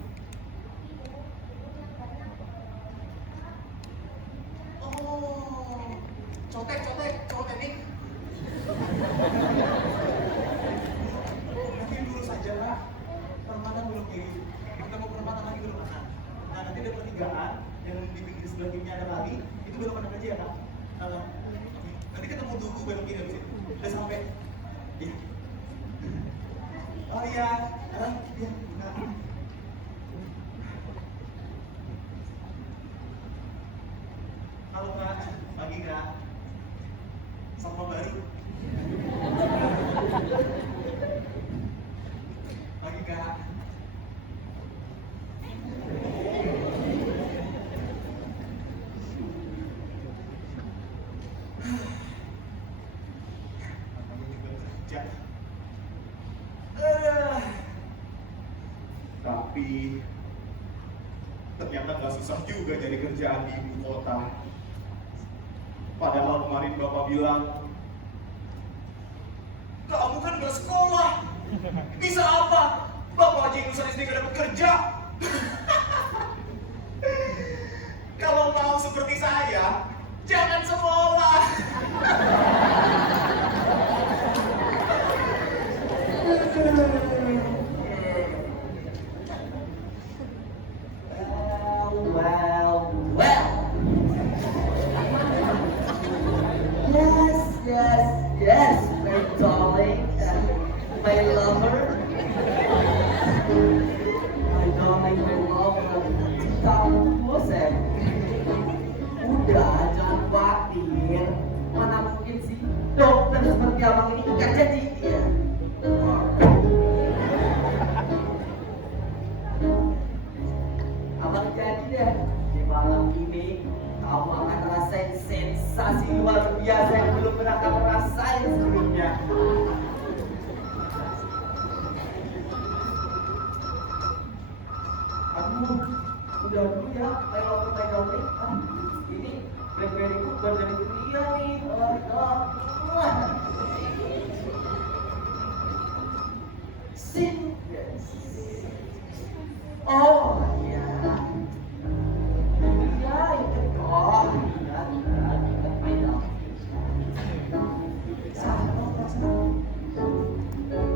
Oh, cotek teknik. Nanti lurus aja lah. Perempatan belum kiri. Kita mau perempatan lagi belum kanan. Nah nanti ada pertigaan yang di pinggir sebelah kirinya ada lagi. Itu belok kanan aja ya Kak. tuh belok kiri habis itu. Udah sampai. Iya. Oh iya, iya. Halo Kak, pagi Kak. Sama baru. Pagi Kak. Namanya juga kerja. Tapi ternyata gak susah juga jadi kerjaan di ibu kota. Padahal kemarin Bapak bilang, kamu kan gak sekolah, bisa apa? Bapak aja yang lulusan SD gak dapat kerja. Kalau mau seperti saya, jangan sekolah. Well. Yes, my darling, my lover. My darling, my lover. Kamu Sam. Udah, jangan khawatir. Mana mungkin sih dokter seperti abang ini nggak jadi. Ya. Abang jadi deh. Di malam ini kamu akan rasain sensasi luar biasa yang belum pernah kamu rasain sebelumnya. Aduh, udah dulu ya, my darling. Ini BlackBerry ku buat dari kuliah nih. Oh my god. Sing. Oh iya. Iya, itu kok. Ingat, my love.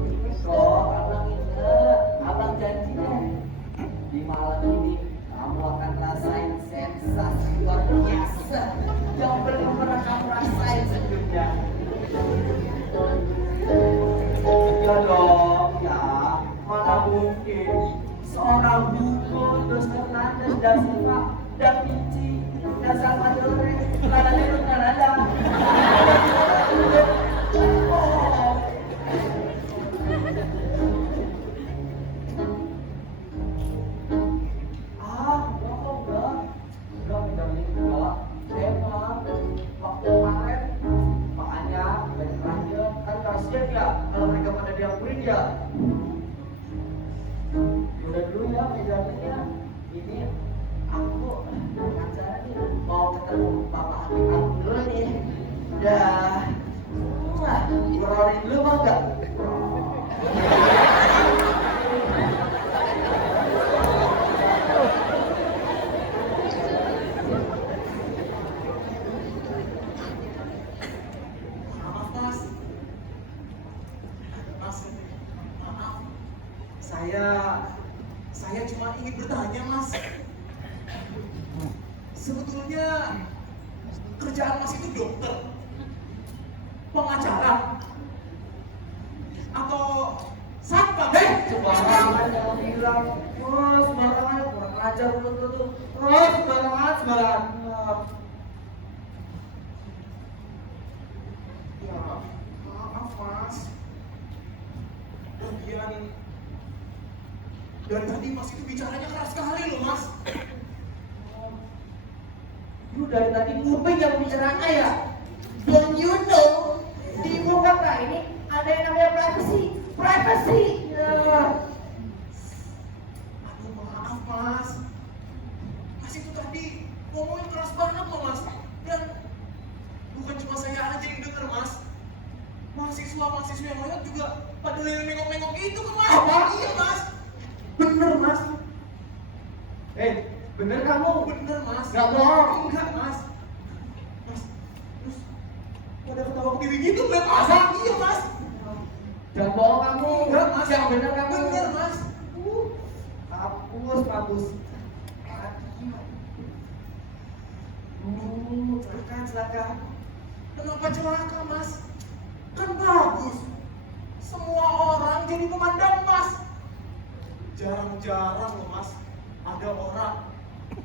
Ini kok, abang inget. Abang janji deh. Di malam ini kamu akan rasain sensasi luar biasa yang belum pernah kamu rasain sebelumnya. Ya dong, ya. Mana mungkin seorang Hugo, Dos Fernandes, Da Silva, Da Vinci, Da Salvador, Kanada. Emang waktu kemarin makanya banyak aja kan kasihan ya kalau mereka pada diambilin ya. Udah dulu ya mejanya. Ini aku pengacara nih mau ketemu Bapak Habib aku dulu nih. Dah, rorin dulu mau nggak? Saya cuma ingin bertanya, Mas. Sebetulnya kerjaan Mas itu dokter, pengacara, atau satpam? Sembarangan jangan bilang. Oh, sembarangan kurang ajar tuh. Oh, sembarangan. Ya, maaf, Mas. Lagian dari tadi Mas itu bicaranya keras sekali loh, Mas. Lu dari tadi nguping yang bicaranya ya. Don't you know di ibu kota ini ada yang namanya privacy. Ya. Aduh, maaf, Mas. Mas itu tadi ngomongnya keras banget loh, Mas. Dan bukan cuma saya aja yang denger, Mas. Mahasiswa yang lain juga pada nengok-nengok gitu ke Mas. Apa? Iya, Mas. Bener Mas. Bener kamu? Bener, Mas. Gak bohong. Enggak, Mas. Mas, terus pada ketawa ke diri gitu, Mas. Masa? Iya, Mas. Jangan bohong kamu. Enggak, Mas. Yang bener kamu. Bener, Mas. Hapus. Silakan. Kenapa celaka, Mas? Kan bagus. Semua orang jadi memandang Mas. Jarang-jarang loh, Mas, ada orang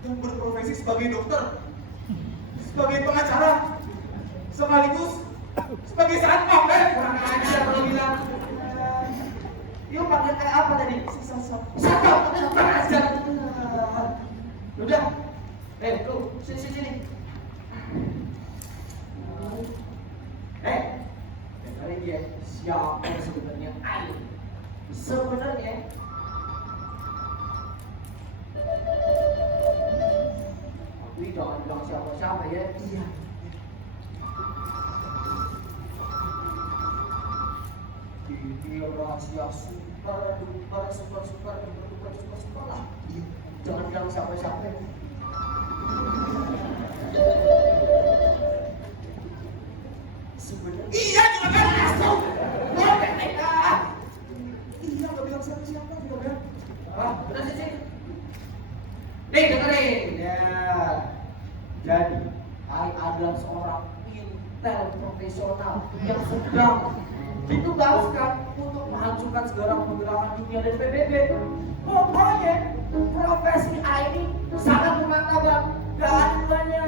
yang berprofesi sebagai dokter, sebagai pengacara, sekaligus sebagai satpam. Kurang ajar lo bilang. Yuk pakai kayak apa tadi? Satpam. Kurang ajar. Udah. Tuh, sini. Dengerin dia. Siapa yang sebenarnya Ayu? Sebenarnya tapi jangan bilang siapa-siapa ya. Iya. Ini rahasia super lah. Jangan bilang siapa-siapa. Sebenarnya Iya, juragan, langsung. Iya, nggak bilang siapa-siapa, juragan. udah sini. Nih dengerin ya. Jadi, I adalah seorang intel profesional yang sedang ditugaskan untuk menghancurkan segala pergerakan dunia dan PBB. Pokoknya profesi I ini sangat bermartabat, gak ada duanya.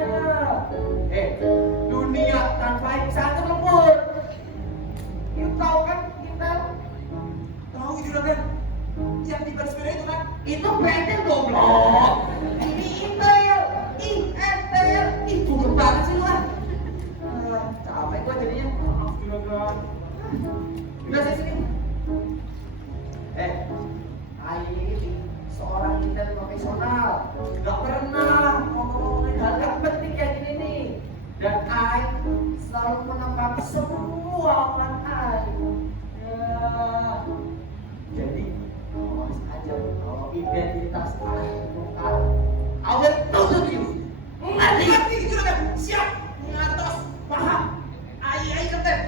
Dunia tanpa ini sangat lembur. You tahu kan intel? Tahu, juragan. Yang di sepeda itu kan? Itu pentil goblok. Ini intel, bodoh banget sih lah. Capek gua jadinya. Maaf, juragan. Udah sini. Ayi ini seorang intel profesional, gak pernah ngomongin hal yang penting kayak gini nih. Dan Ayi selalu menebak semua omongan Ayi. Jadi awas aja kalau identitas Ayi bukan awet tutup ini. Ngerti, juragan. Siap. Ngatos. Paham. Ai, kapten.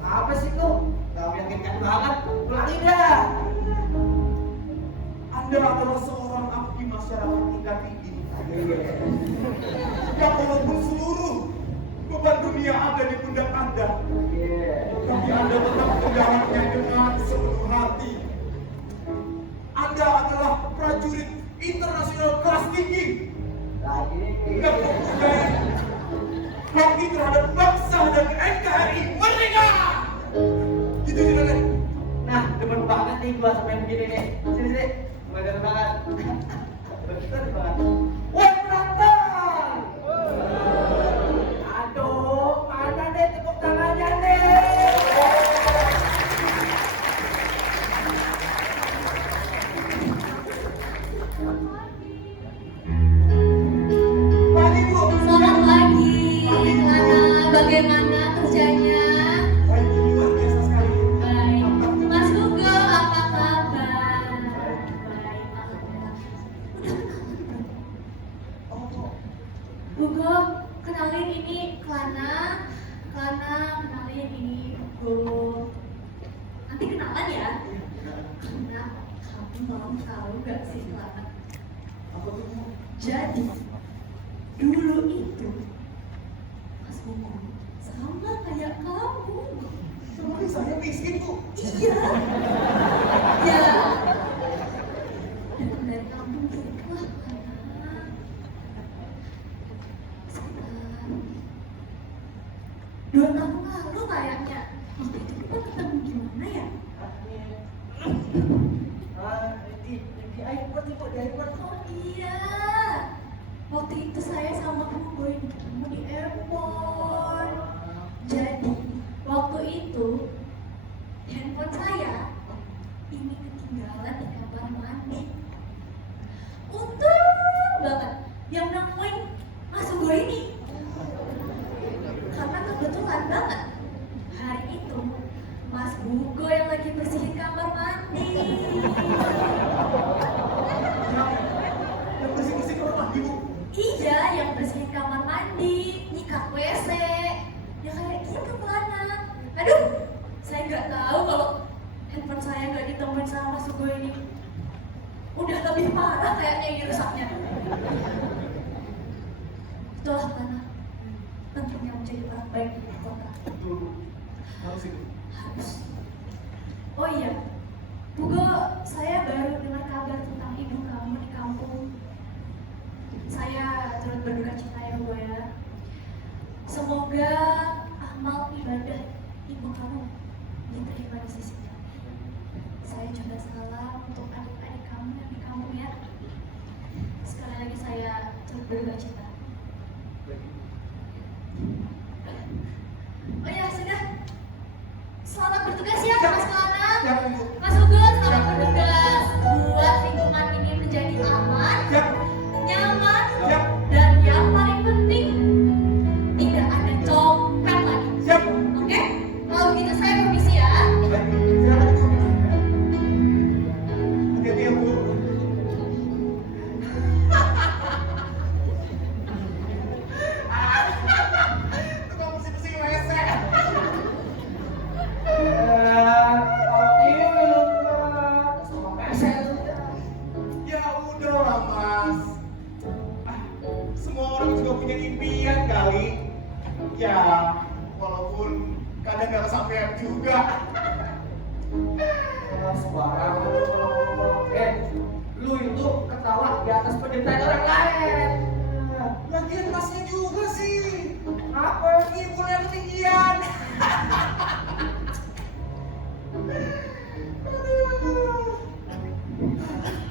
Apa sih tuh? Gak meyakinkan banget. Ulangi dah. Anda adalah seorang abdi masyarakat tingkat tinggi. Yang walaupun seluruh beban dunia ada di pundak Anda, tapi Anda tetap menjalannya dengan sepenuh hati. Anda adalah prajurit internasional kelas tinggi yang mempunyai bakti terhadap bangsa dan NKRI merdeka. Gitu, juragan. Nah, demen banget nih gua sampai begini nih. Sini. Gua demen banget. Betul banget. Woi, penonton! Aduh, mana deh tepuk tangannya nih? Pagi, Bu. Selamat pagi. Bagaimana kerjanya? Baik, ini luar biasa sekali. Baik. Mas Hugo, apa kabar? Baik. Oh, Hugo, kenalin ini Klana. Kenalin ini Hugo. Nanti kenalan ya. Karena kamu mau tahu gak sih Klana? apa tuh, Bu? Jadi dulu itu Mas Hugo sama kayak kamu. Tapi saya miskin, Bu. Iya. Ya. Dan kamu itulah karena sekitar 2 tahun lalu kayaknya. Waktu itu kita ketemu gimana ya? Di airport itu, di airport. Oh iya. Waktu itu saya sama Hugo ini ketemu di airport. Jadi waktu itu handphone saya ini ketinggalan di kamar mandi. Untung banget yang nemuin Mas Hugo ini. Karena kebetulan banget hari itu Mas Hugo yang lagi bersihin kamar mandi. Yang bersih-bersih kamar mandi, Bu. Iya, yang bersihin kamar mandi, nyikat WC. Ya kayak gitu Kelana. Aduh, saya nggak tahu kalau handphone saya nggak ditemuin sama Mas Hugo ini. Udah lebih parah kayaknya ini rusaknya. Itu Itulah karena pentingnya menjadi orang baik di ibu kota. Betul. Harus itu. Harus. Oh iya, Bugo, saya baru dengar kabar tentang ibu kamu di kampung. Saya turut berduka cita ya Bugo ya. Semoga amal ibadah ibu kamu diterima di sisinya. Saya juga salam untuk adik-adik kamu yang di kampung ya. Sekali lagi saya turut berduka cita. Oh ya sudah. Selamat bertugas ya Mas Kelana. Ya, Bu. Mas Hugo, selamat bertugas buat lingkungan ini menjadi aman, Ya. nyaman, Ya. dan yang paling penting tidak ada copet lagi. Siap. Oke? Kalau begitu saya permisi ya. Baik. Silakan, Bu. Hati-hati ya, Bu. Tukang pusing-pusing WC. Ya udah lah Mas. Semua orang juga punya impian kali. Ya, walaupun kadang gak kesampaian juga. Lu itu ketawa di atas penderitaan orang lain. Lagian Masnya juga sih. Apa? Ngibulnya ketinggian.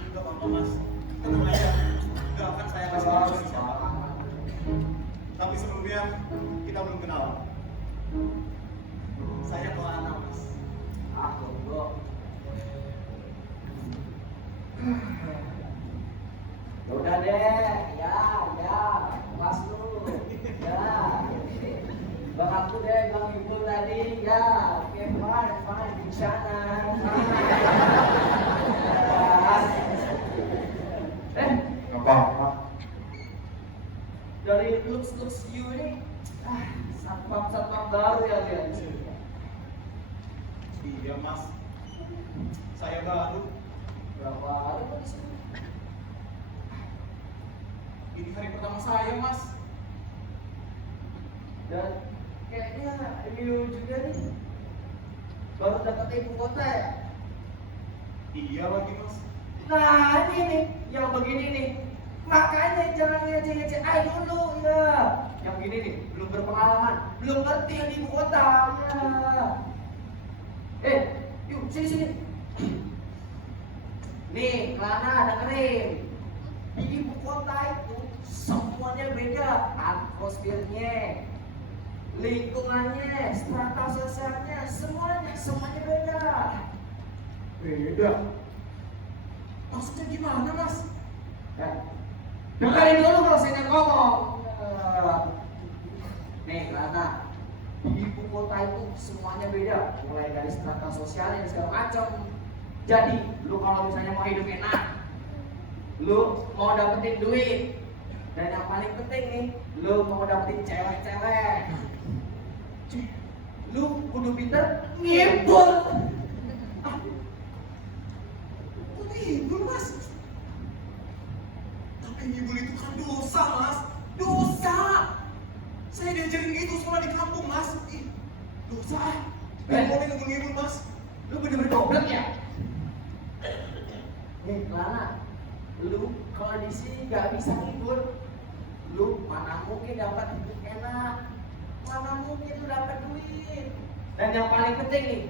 Gak apa-apa Mas. Tenang aja. Gak akan saya kasih tahu siapa. Tapi sebelumnya kita belum kenal. Saya Kelana Mas. Aku bro. Udah deh, ya, kelas lu, ya. Bang aku deh, bang ibu tadi, ya, oke, fine, di sana. Apa? Dari looks you ini, satpam baru ya lihat. Iya Mas. Saya baru. Berapa hari kok di sini? Ini hari pertama saya Mas. Dan kayaknya you juga nih baru dapat ibu kota ya? Iya lagi Mas. Nah ini nih, yang begini nih. Makanya jangan ngece-ngece ay dulu ya. Yang gini nih, belum berpengalaman, belum ngerti yang di ibu kota ya. Yuk sini. Nih, Kelana dengerin. Di ibu kota itu semuanya beda, atmosfernya, lingkungannya, strata sosialnya, semuanya beda. Beda. Maksudnya gimana Mas? Ya. Dengerin dulu kalau saya ngomong. Nih, Kelana, di ibu kota itu semuanya beda, mulai dari strata sosialnya dan segala macam. Jadi, lu kalau misalnya mau hidup enak, lu mau dapetin duit, dan yang paling penting nih, lu mau dapetin cewek-cewek, lu kudu pinter ngibul. Kok ngibul Mas? Tapi ngibul itu kan dosa Mas. Dosa. Saya diajarin gitu sekolah di kampung Mas. Ih, dosa. Gak boleh ngibul Mas. Lu bener-bener goblok ya? Nih, Kelana, lu kalau di sini gak bisa ngibul, lu mana mungkin dapat hidup enak, mana mungkin lu dapat duit, dan yang paling penting nih,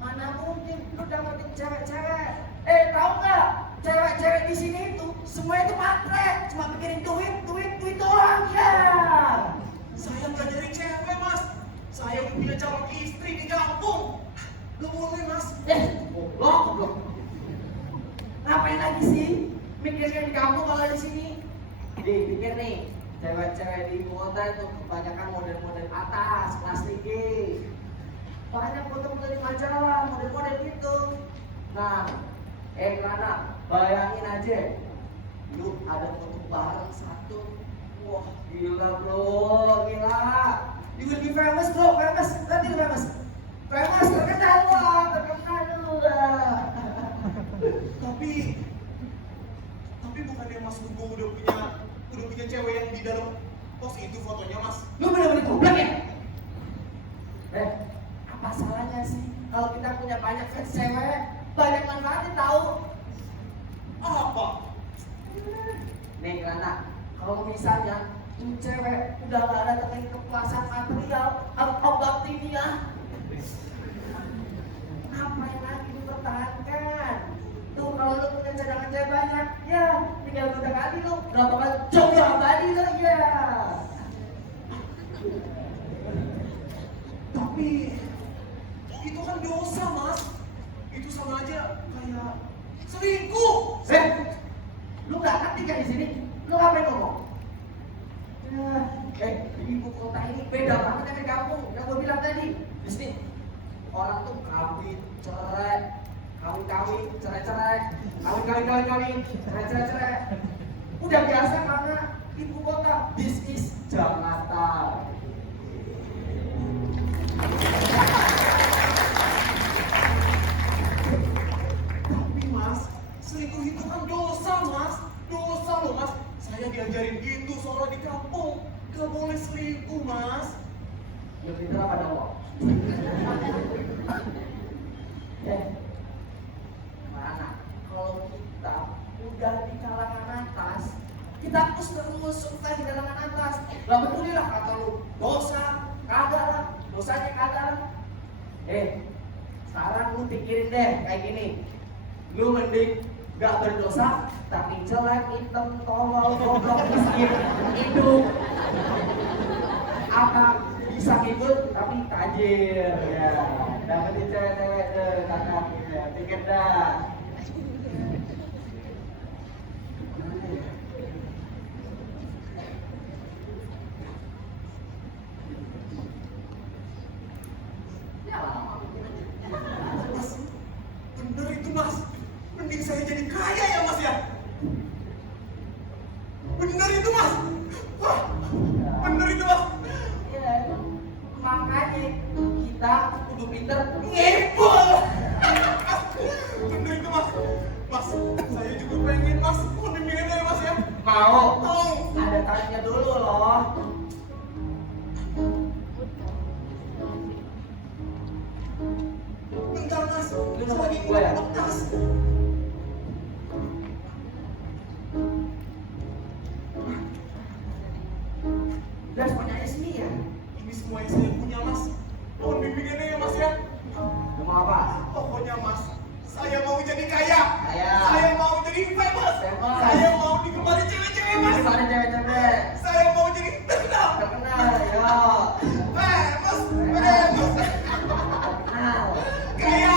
mana mungkin lu dapetin cewek-cewek. Tahu nggak? Cewek-cewek di sini itu semua itu matre, cuma pikirin duit doang ya. Saya nggak nyari cewek Mas. Saya udah punya calon istri di kampung. Gak boleh Mas. Goblok. Ngapain lagi sih? Mikirnya di kampung kalau di sini. Pikir nih, cewek-cewek di ibu kota itu kebanyakan model-model atas, kelas tinggi. Banyak foto-foto di majalah, model-model gitu. Nah, Kelana, bayangin aja, lu ada foto bareng satu. Wah, gila bro, gila. You will be famous bro, famous. Nanti famous. Famous, terkenal lu. Tapi bukannya Mas Hugo udah punya cewek yang di dalam Bos itu fotonya mas. Lu bener-bener goblok ya? Apa salahnya sih kalau kita punya banyak fans cewek? Banyak manfaatnya tahu. Apa? Nih Lana, kalau misalnya tuh cewek udah gak ada lagi kepuasan material atau batinnya, ngapain lagi dipertahankan? Tuh kalau lu punya cadangan cewek banyak, ya tinggal udah kali lu gak bakal jomblo abadi lu ya. Tapi itu kan dosa mas. Itu sama aja kayak selingkuh. Lu gak ngerti kan di sini? Lu ngapain ngomong? Di ibu kota ini beda banget dengan kampung. Yang gue bilang tadi, di sini orang tuh kawin, cerai, kawin, cerai, kawin, cerai. Udah biasa karena ibu kota, bisnis Jakarta. Tapi mas, selingkuh itu kan dosa mas. Dosa loh mas. Saya diajarin gitu soalnya di kampung. Gak boleh selingkuh mas. Yang pintar apa dong? Mana? Kalau kita udah di kalangan atas, kita harus terus suka di kalangan atas. Gak peduli lah kata lu dosa, kagak lah, dosanya kagak lah. Sekarang lu pikirin deh kayak gini. Lu mending gak berdosa, tapi jelek, hitam, tolol, goblok, miskin, hidup. Apa bisa hidup tapi tajir ya. Dapetin cewek-cewek deh, kakaknya, pikir dah. Mas, bener itu mas. Mending saya jadi kaya ya mas ya. Bener itu mas. Wah, bener itu mas. Makanya kita kudu pinter Ngepul. Bener itu mas. Mas, saya juga pengen mas. Mau dimilih ya mas ya. mau. Mau. Ada tanya dulu loh. Bentar mas. Lu Saya nomor lagi gua ya? ngomong tas. Udah semuanya Esmi ya? Ini semua yang saya punya mas. Mohon bimbingannya ya mas ya. Lu mau apa? Pokoknya mas, saya mau jadi kaya. Kaya. Saya mau jadi famous. Famous. Saya mau digemari cewek-cewek mas. Gimana cewek-cewek? Saya mau jadi terkenal. Terkenal, yo. Famous. Famous. Terkenal. Kaya.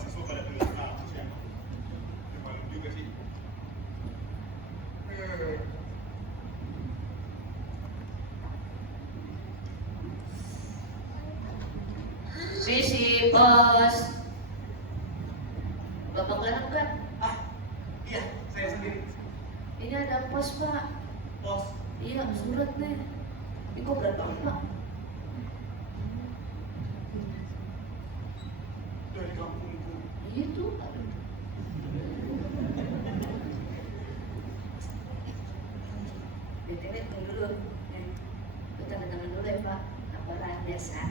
mahasiswa pada tulis kampus ya. Malu juga sih. Visi, bos. Bapak Glenn kan? Ah, iya, saya sendiri. Ini ada pos, Pak. Pos. Iya, surat nih. Ini kok berat banget, Pak? Dari kampungku. Iya tuh. Aduh. BTW tunggu dulu. Lu tanda tangan dulu ya, Pak. Laporan biasa.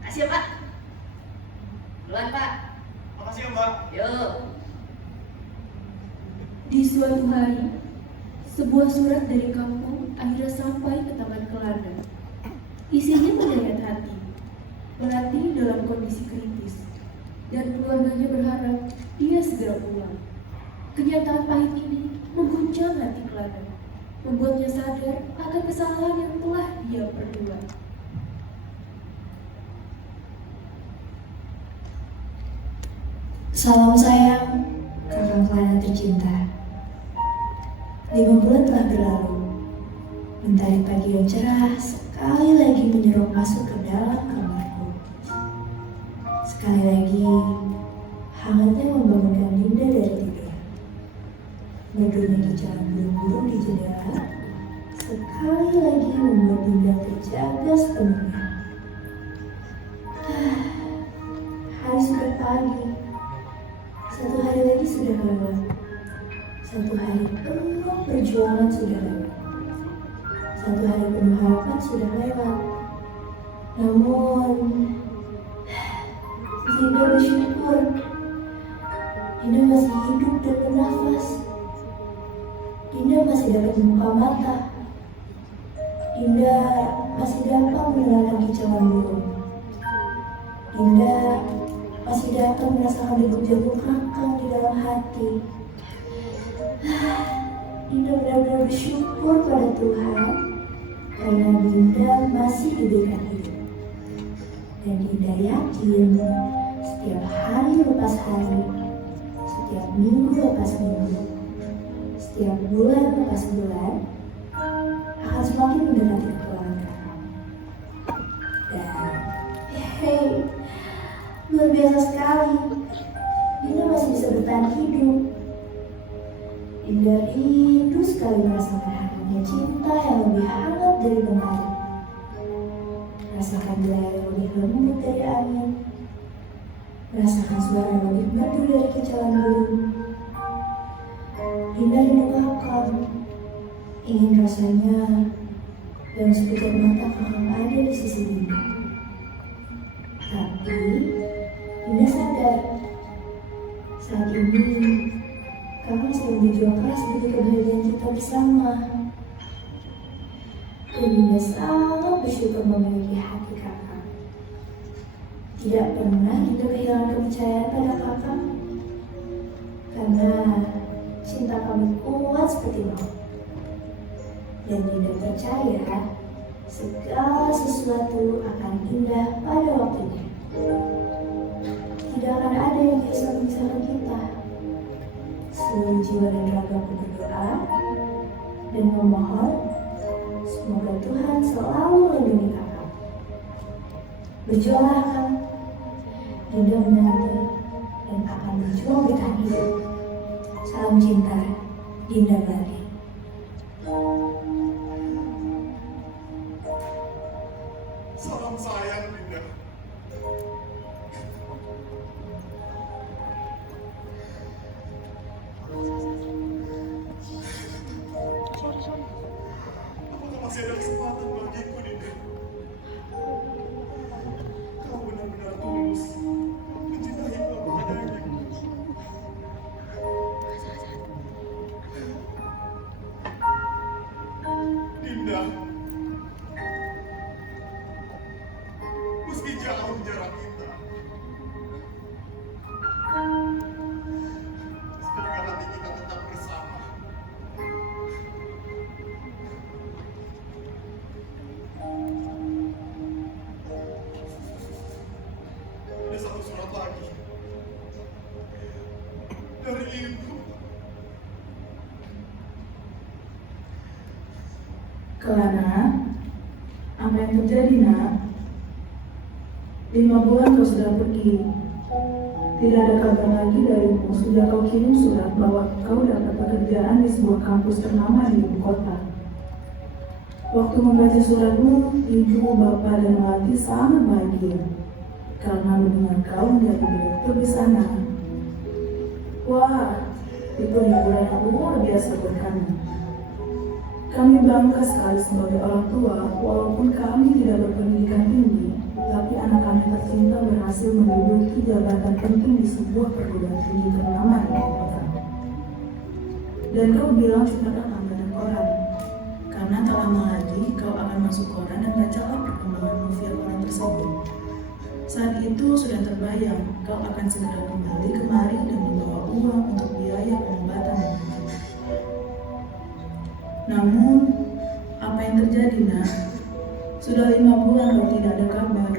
Makasih ya, Pak. Duluan, Pak. Makasih ya, Mbak. Yuk. Di suatu hari, sebuah surat dari kampung akhirnya sampai ke tangan Kelana. Isinya menyayat hati. Melati dalam kondisi kritis, dan keluarganya berharap dia segera pulang. Kenyataan pahit ini mengguncang hati Kelana, membuatnya sadar akan kesalahan yang telah dia perbuat. Salam sayang, kakak Kelana tercinta. 5 bulan telah berlalu. Mentari pagi yang cerah sekali lagi menyerok masuk ke dalam kamarku. Sekali lagi, hangatnya membangunkan Dinda dari tidur. Merdunya jalan burung-burung di jendela, sekali lagi membuat Dinda terjaga sepenuhnya. Hari sudah pagi. Satu hari lagi sudah lewat. Satu hari penuh perjuangan sudah lewat. Satu hari penuh harapan sudah lewat. Namun, Dinda bersyukur. Dinda masih hidup dan bernafas. Dinda masih dapat membuka mata. Dinda masih dapat mendengarkan kicauan burung. Dinda masih dapat merasakan degup jantung kakak di dalam hati. Dinda benar-benar bersyukur pada Tuhan karena Dinda masih diberikan hidup. Dan Dinda yakin setiap hari lepas hari, setiap minggu lepas minggu, setiap bulan lepas bulan akan semakin mendekati kepulangan kakak. Dan hey, luar biasa sekali, Dinda masih bisa bertahan hidup. Dinda rindu sekali merasakan hangatnya cinta yang lebih hangat dari kemarin. Merasakan belai yang lebih lembut dari angin. Merasakan suara yang lebih merdu dari kicauan burung. Dinda rindu kakak. Ingin rasanya dalam sekejap mata kakak ada di sisi Dinda. Tapi Dinda sadar saat ini kakak sedang berjuang keras demi kebahagiaan kita bersama. Dan Dinda sangat bersyukur memiliki hati kakak. Tidak pernah Dinda kehilangan kepercayaan pada kakak, karena cinta kami kuat seperti maut. Dan Dinda percaya segala sesuatu akan indah pada waktunya. Tidak akan ada yang bisa memisahkan kita. Seluruh jiwa dan ragaku berdoa dan memohon semoga Tuhan selalu melindungi kakak. Berjuanglah kak. Dinda menanti dan akan berjuang bertahan hidup. Salam cinta, Dinda Bagi. Salam sayang, Dinda. Apakah masih ada kesempatan bagiku, Dinda? Kau benar-benar tulus mencintaiku apa adanya. Dinda, meski jauh jarak kita, semoga hati kita tetap bersama. Kelana, apa yang terjadi, nak? 5 bulan kau sudah pergi. Tidak ada kabar lagi darimu sejak kau kirim surat bahwa kau dapat pekerjaan di sebuah kampus ternama di ibu kota. Waktu membaca suratmu, ibu, bapak, dan Melati sangat bahagia karena mendengar kau menjadi direktur di sana. Wah, itu hiburan yang luar biasa buat kami. Kami bangga sekali sebagai orang tua, walaupun kami tidak berpendidikan tinggi, tapi anak kami tercinta berhasil menduduki jabatan penting di sebuah perguruan tinggi ternama di ibu kota. Dan kau bilang cepat akan baca koran, karena tak lama lagi kau akan masuk koran dan bacalah perkembangan novel koran tersebut. Saat itu sudah terbayang kau akan segera kembali kemari dan membawa uang untuk biaya pengobatan dan haji. Namun, apa yang terjadi, nak? Sudah 5 bulan kau tidak ada kabar.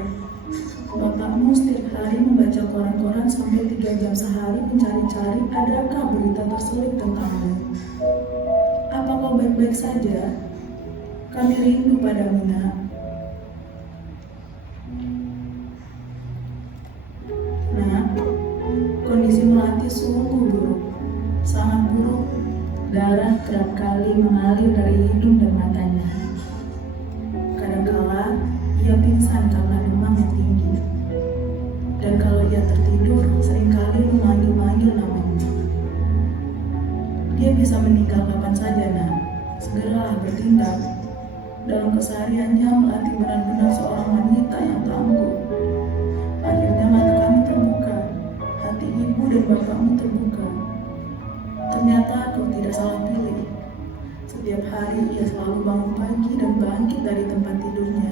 Bapakmu setiap hari membaca koran-koran sampai 3 jam sehari mencari-cari adakah berita terselip tentangmu. Apa kau baik-baik saja? Kami rindu padamu, nak. Nak, kondisi Melati sungguh buruk, sangat buruk. Darah kerap kali mengalir dari hidung dan matanya. Kadangkala ia pingsan karena demam yang tinggi. Dan kalau ia tertidur, seringkali memanggil-manggil namamu. Dia bisa meninggal kapan saja, nak. Segeralah bertindak. Dalam kesehariannya, Melati benar-benar seorang wanita yang tangguh. Akhirnya mata kami terbuka, hati ibu dan bapakmu terbuka. Ternyata kau tidak salah pilih. Setiap hari ia selalu bangun pagi dan bangkit dari tempat tidurnya.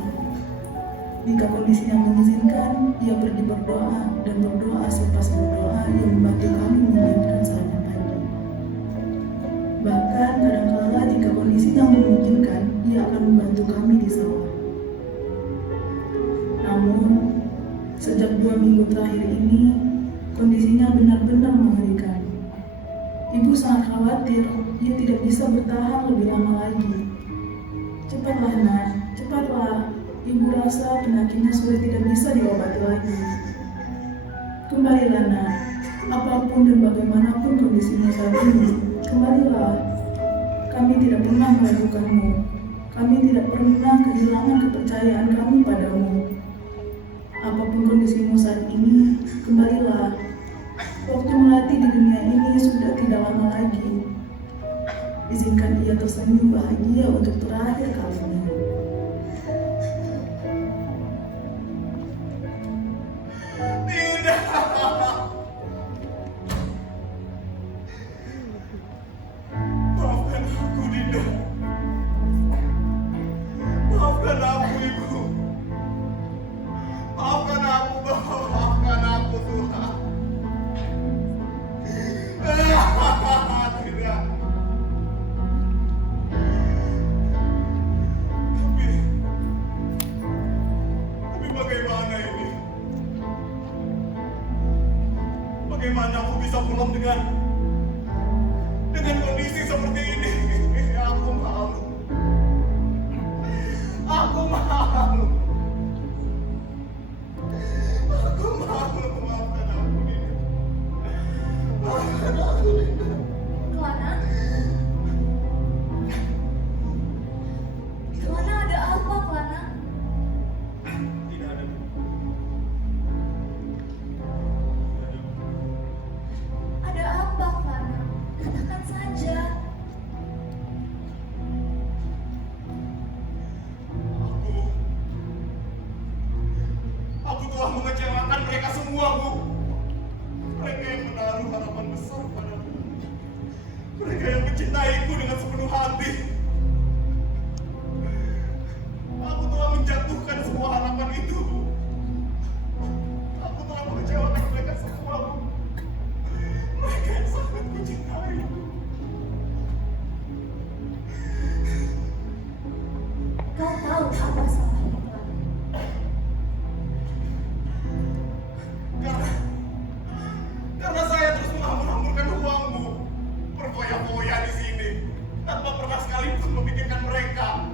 Jika kondisinya mengizinkan, ia pergi berdoa dan berdoa selepas berdoa yang membantu kami menyiapkan sarapan pagi. Bahkan kadang-kala jika kondisinya memungkinkan, ia akan membantu kami di sawah. Namun, sejak 2 minggu terakhir ini, kondisinya benar-benar mengerikan. Ibu sangat khawatir, ia tidak bisa bertahan lebih lama lagi. Cepatlah, nak, cepatlah. Ibu rasa penyakitnya sudah tidak bisa diobati lagi. Kembalilah, nak. Apapun dan bagaimanapun kondisinya saat ini, kembalilah. Kami tidak pernah meragukanmu. Kami tidak pernah kehilangan kepercayaan kami padamu. Apapun kondisimu saat ini, kembalilah. Waktu Melati di dunia ini sudah tidak lama lagi. Izinkan ia tersenyum bahagia untuk terakhir kalinya. Tidak. Maafkan aku, Dinda. Maafkan aku, Ibu. Maafkan aku, Bapak. Maafkan aku, Tuhan. Tidak. Tapi bagaimana ini? Bagaimana aku bisa pulang dengan kondisi seperti ini? Aku malu. Aku malu. Aku malu. Maafkan aku, Dinda. Maafkan aku, Dinda. Kelana? Kelana, ada apa, Kelana? Tidak ada. Ada apa, Kelana? Katakan saja. Aku telah mengecewakan mereka semua, Bu. Mereka yang menaruh harapan besar padaku. Mereka yang mencintaiku dengan sepenuh hati. Aku telah menjatuhkan semua harapan itu, Bu. Aku telah mengecewakan mereka semua, Bu. Mereka yang sangat mencintai. Kau tahu apa salahnya, Kelana? Karena saya terus menghambur-hamburkan uangmu, berfoya-foya di sini, tanpa pernah sekalipun memikirkan mereka.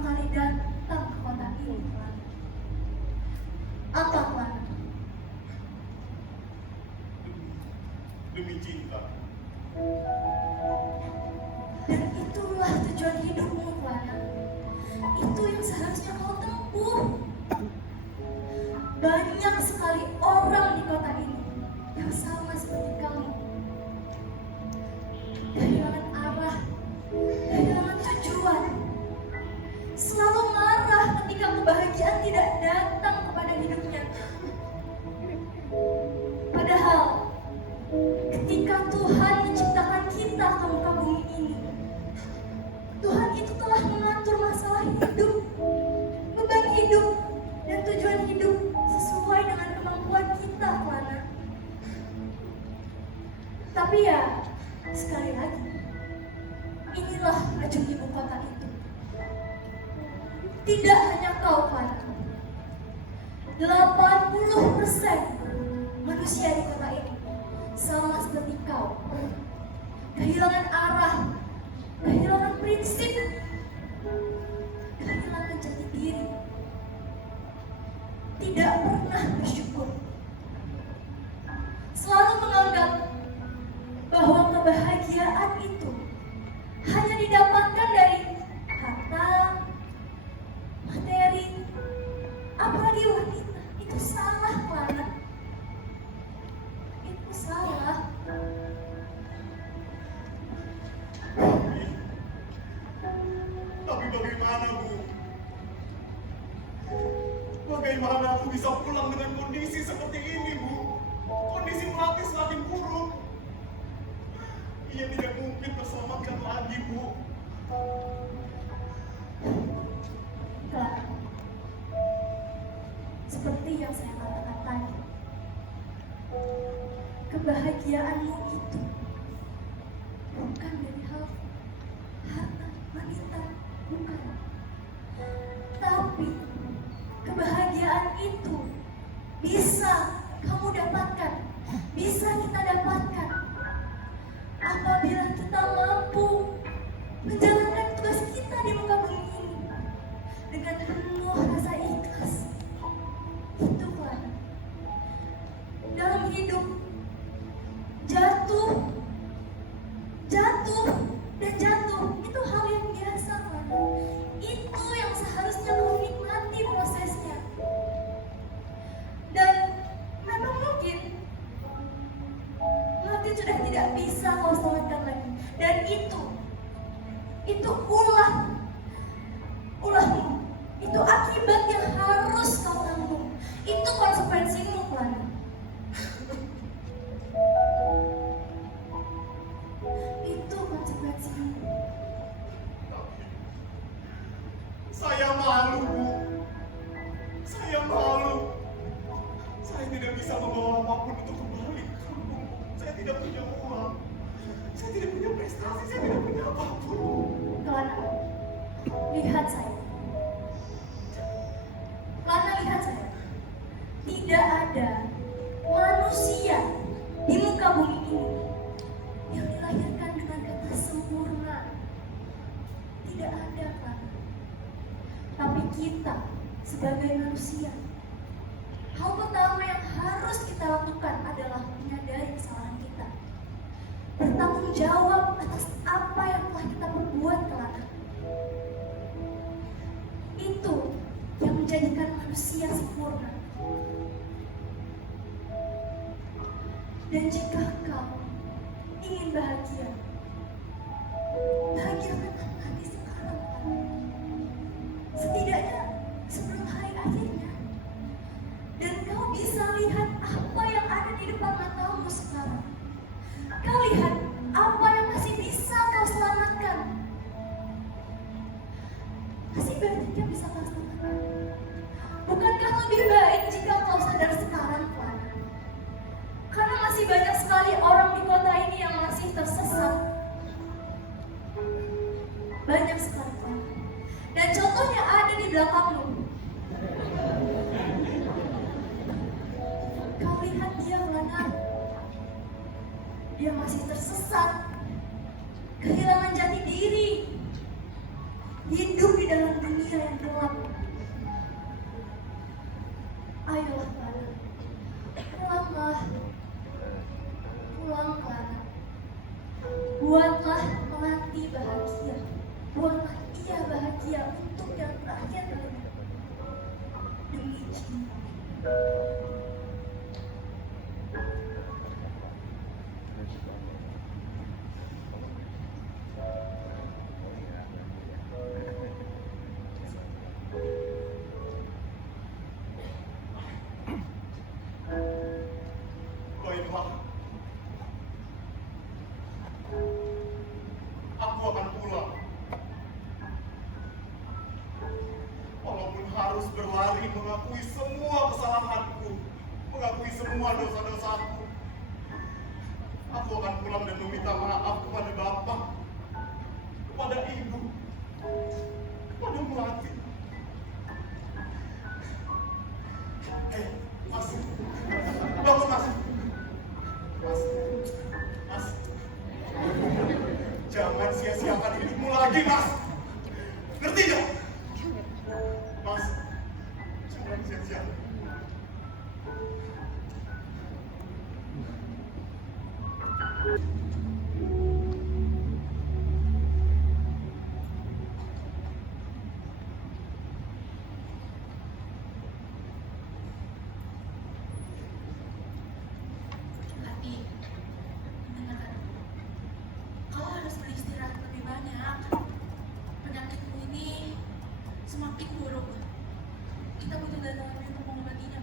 kali datang ke kota ini, Tuhan. Apa, Tuhan? Demi cinta. Dan itulah tujuan hidupmu, Tuhan. Itu yang seharusnya kau tempuh. Banyak sekali orang di kota ini yang sama seperti kamu. Kehilangan arah, kehilangan tujuan. Selalu marah ketika kebahagiaan tidak datang kepada hidupnya. Padahal ketika Tuhan menciptakan kita ke muka bumi ini, Tuhan itu telah mengatur masalah hidup, beban hidup, dan tujuan hidup sesuai dengan kemampuan kita, Tuhan. Tapi ya, sekali lagi, inilah racun ibu kota itu. Tidak hanya kau, Tuhan. 80% manusia di kota ini sama seperti kau. Kehilangan arah, kehilangan prinsip, kehilangan jati diri. Tidak pernah bersyukur. Selalu menganggap bahwa kebahagiaan itu hanya didapatkan dari harta, materi, apalagi wanita. Itu salah, Clara. Itu salah. Tapi bagaimana, Bu? Bagaimana aku bisa pulang dengan kondisi seperti ini, Bu? Kondisi Melati semakin buruk. Ia tidak mungkin terselamatkan lagi, Bu. Clara, seperti yang saya katakan tadi, kebahagiaanmu itu bukan dari hal harta, wanita, bukan. Tapi kebahagiaan itu bisa kamu dapatkan, bisa kita dapatkan apabila kita mampu menjalankan tugas kita di muka bumi ini dengan penuh rasa ikhlas. Itu kan dalam hidup, jatuh dan jatuh itu hal yang biasa, kan? Itu yang seharusnya kau nikmati prosesnya. Dan memang mungkin Melati sudah tidak bisa kau selamatkan lagi. Dan itu ulahmu. Itu akibat yang harus kau tanggung. Itu konsekuensimu, kan? Itu konsekuensimu. Saya malu, Bu. Saya malu. Saya tidak bisa membawa apapun untuk kembali ke kampung. Saya tidak punya uang. Saya tidak punya prestasi. Saya tidak punya apapun. Clara, lihat saya. Clara, lihat saya. Tidak ada manusia di muka bumi ini yang dilahirkan dengan kata sempurna. Tidak ada, Clara. Tapi kita sebagai manusia, hal pertama yang harus kita lakukan adalah menyadari kesalahan kita. Bertanggung jawab atas apa yang telah kita perbuat kelak. Itu yang menjadikan manusia sempurna. Dan jika kau ingin bahagia, bahagiakanlah hati sekarang. Setidaknya sebelum hari akhirnya. Dan kau bisa lihat apa yang ada di depan matamu sekarang. Kau lihat apa yang masih bisa kau selamatkan. Masih banyak yang bisa kau selamatkan. Bukankah lebih baik jika kau sadar sekarang, Tuhan? Karena masih banyak sekali orang di kota ini yang masih tersesat. Banyak sekali, Tuhan. Dan contohnya ada di belakangmu. Kau lihat dia, Lana. Dia masih tersesat, kehilangan jati diri. hidup di dalam dunia yang gelap. Ayolah Clara, pulanglah, pulanglah. Buatlah Melati bahagia, buatlah ia bahagia untuk yang terakhir kali. Demi cinta. Baiklah. Aku akan pulang. Walaupun harus berlari mengakui semua kesalahanku, mengakui semua dosa-dosaku. Aku akan pulang dan meminta maaf kepada Bapak, kepada Ibu, kepada Melati. Mas, bangun Mas. Mas, jangan sia-siakan hidupmu lagi, Mas. Ngerti gak? Mas, jangan sia-siakan. Melati, dengarkan. Kau harus beristirahat lebih banyak. Penyakitmu ini semakin buruk. Kita butuh dana untuk mengobatinya.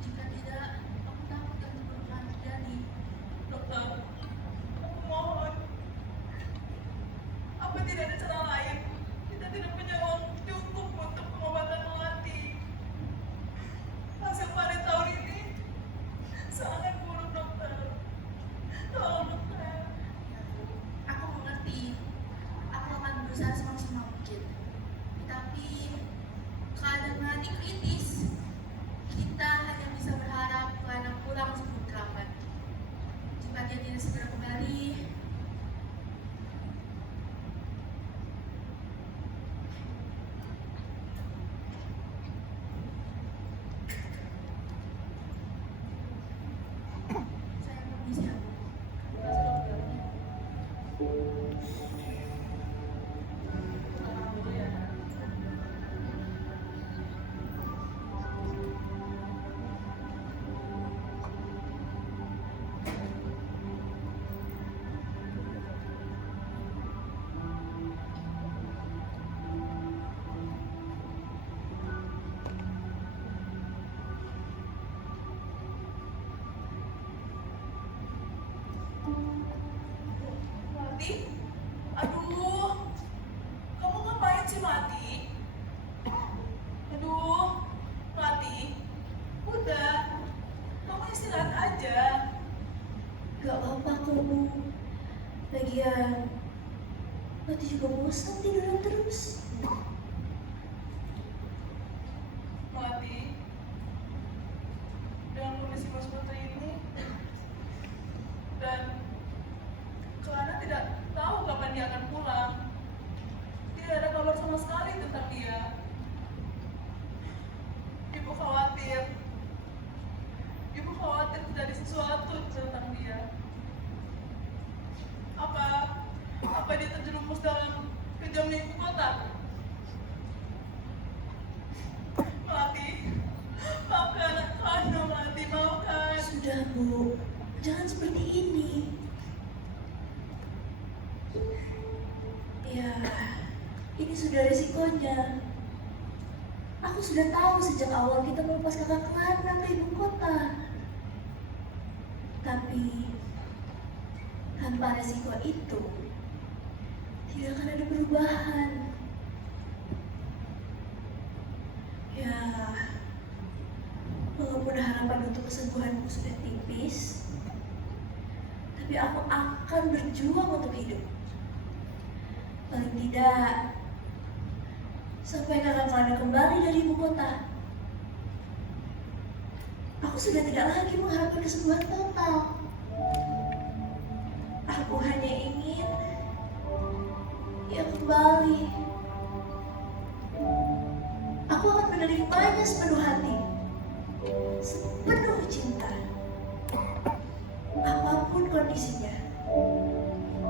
Jika tidak, aku takut yang buruk akan terjadi. Dokter, aku mohon. Apa tidak ada cara lain? Kita tidak punya uang cukup untuk pengobatan Melati. Hasil panen tahun ini sangat buruk, dokter. Tolong, dokter. Aku mengerti. Aku akan berusaha semaksimal mungkin. Tapi keadaan Melati kritis. Kita hanya bisa berharap Kelana pulang sebelum terlambat. Jika dia tidak segera kembali, saya permisi, Bu. Melati? Aduh, kamu ngapain sih Melati? Aduh, Melati, udah, kamu istirahat aja. Gak apa-apa kok, Bu. Lagian, Melati juga bosan tiduran terus. Melati, dengan kondisimu seperti ini, dan Kelana tidak tahu kapan dia akan pulang. Tidak ada kabar sama sekali tentang dia. Ibu khawatir. Ibu khawatir terjadi sesuatu tentang dia. Apa dia terjerumus dalam kejamnya ibu kota? Melati, maafkan anak Melati, maafkan. Sudah, Bu. Jangan seperti ini. Ya, ini sudah risikonya. Aku sudah tahu sejak awal kita melepas kakak Kelana ke ibu kota. Tapi, tanpa risiko itu, tidak akan ada perubahan. Ya, walaupun harapan untuk kesembuhanku sudah tipis, tapi aku akan berjuang untuk hidup. Paling tidak, sampai kakak Kelana kembali dari ibu kota. Aku sudah tidak lagi mengharapkan kesembuhan total. Aku hanya ingin ia kembali menerimanya sepenuh hati, sepenuh cinta. Apapun kondisinya,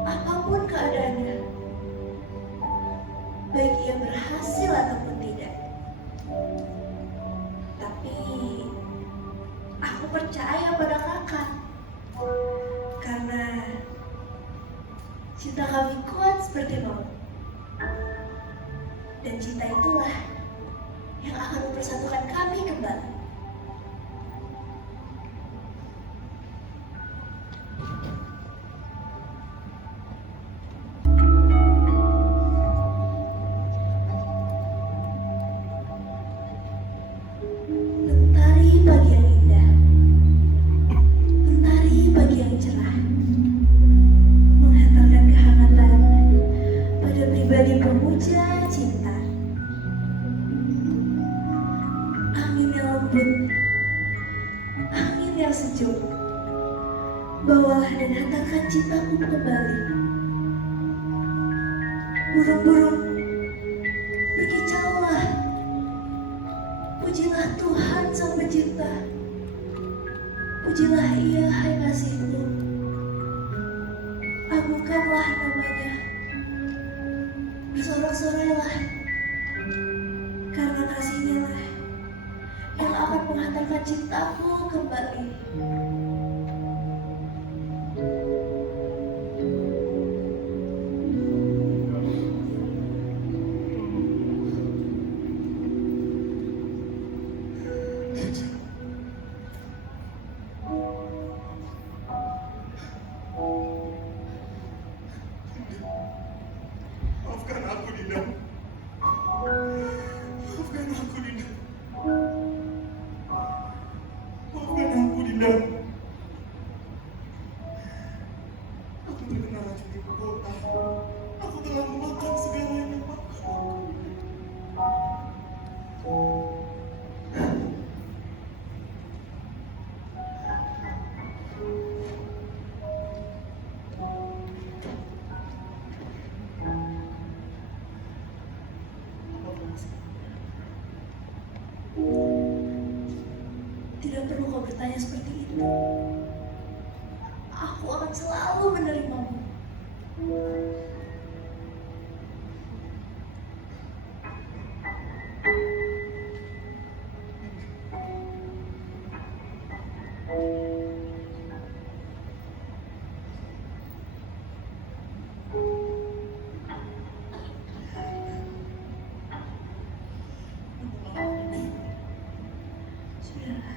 apapun keadaannya, baik ia berhasil ataupun tidak. Tapi aku percaya pada kakak, karena cinta kami kuat seperti maut. Dan cinta itulah yang akan mempersatukan kami kembali. Mentari pagi yang indah, mentari pagi yang cerah, menghantarkan kehangatan pada pribadi pemuja cinta. Angin yang lembut, angin yang sejuk, bawalah dan hantarkan cintaku kembali. Burung-burung, berkicaulah, pujilah Tuhan Sang Pencipta, pujilah Ia hai kasihku, agungkanlah namanya, bersorak-sorailah, karena kasihnya lah yang akan menghantarkan cintaku kembali. Maafkan aku, Dinda. Maafkan aku, Dinda. Maafkan aku, Dinda. Aku terkena racun ibu kota. Aku telah memakan segala yang dimakan aku. Tidak perlu kau bertanya seperti itu. Aku akan selalu menerimamu. Sudahlah.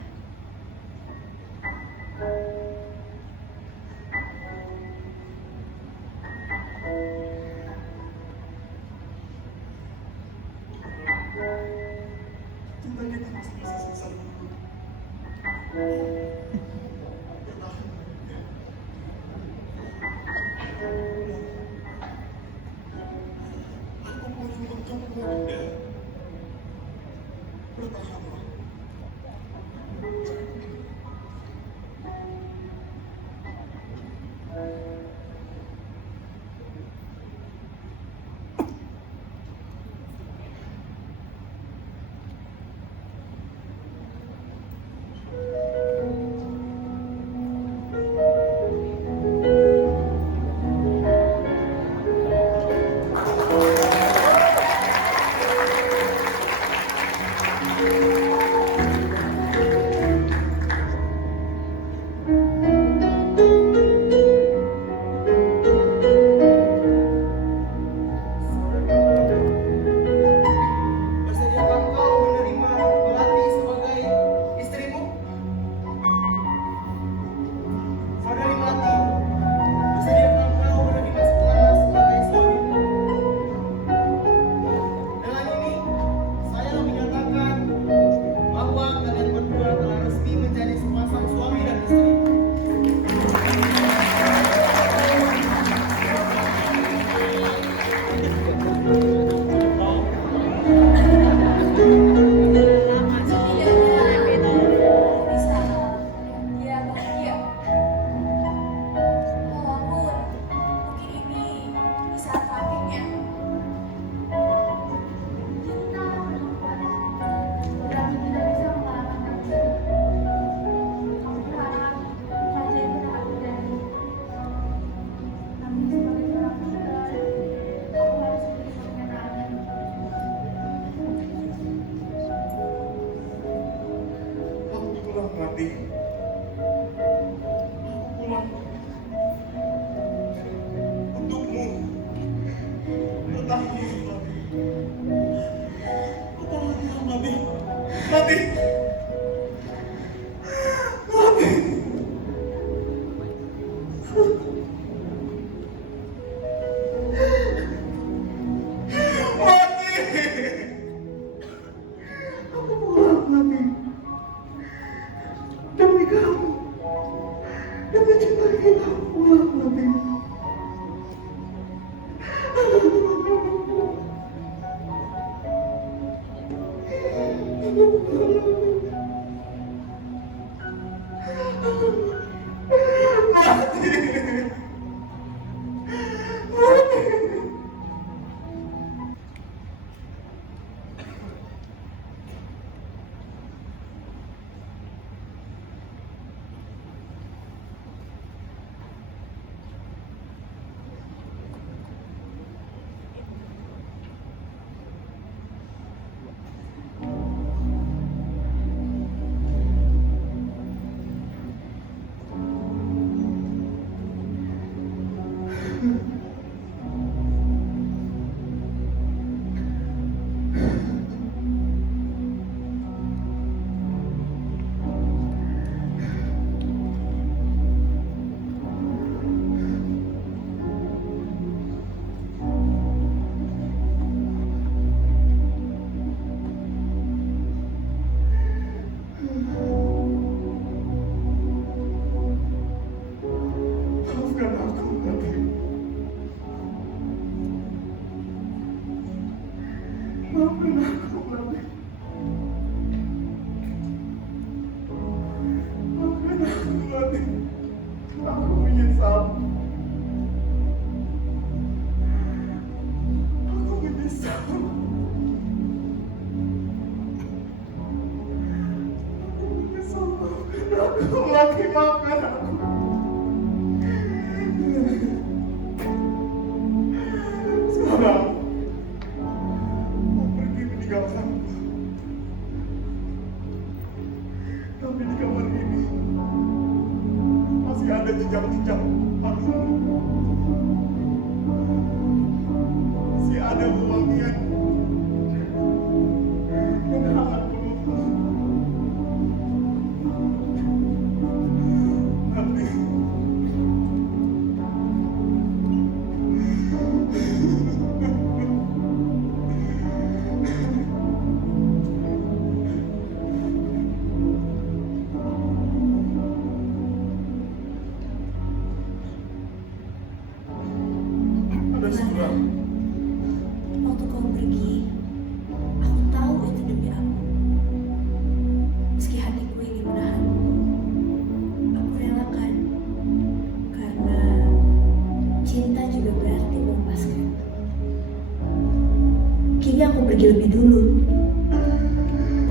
pergi lebih dulu.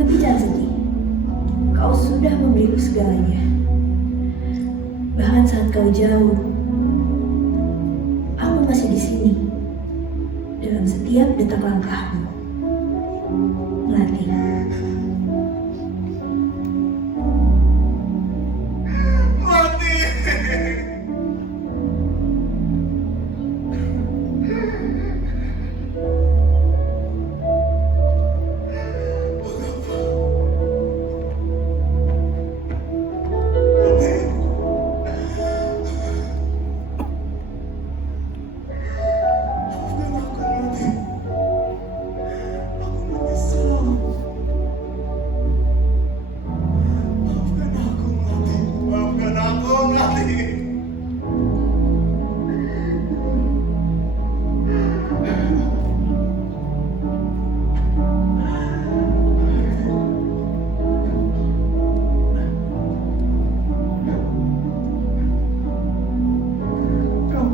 Tapi jangan sedih, kau sudah memberiku segalanya. Bahkan saat kau jauh, aku masih di sini dalam setiap detak langkahmu. Melati. Mati. Maafkan aku, Melati.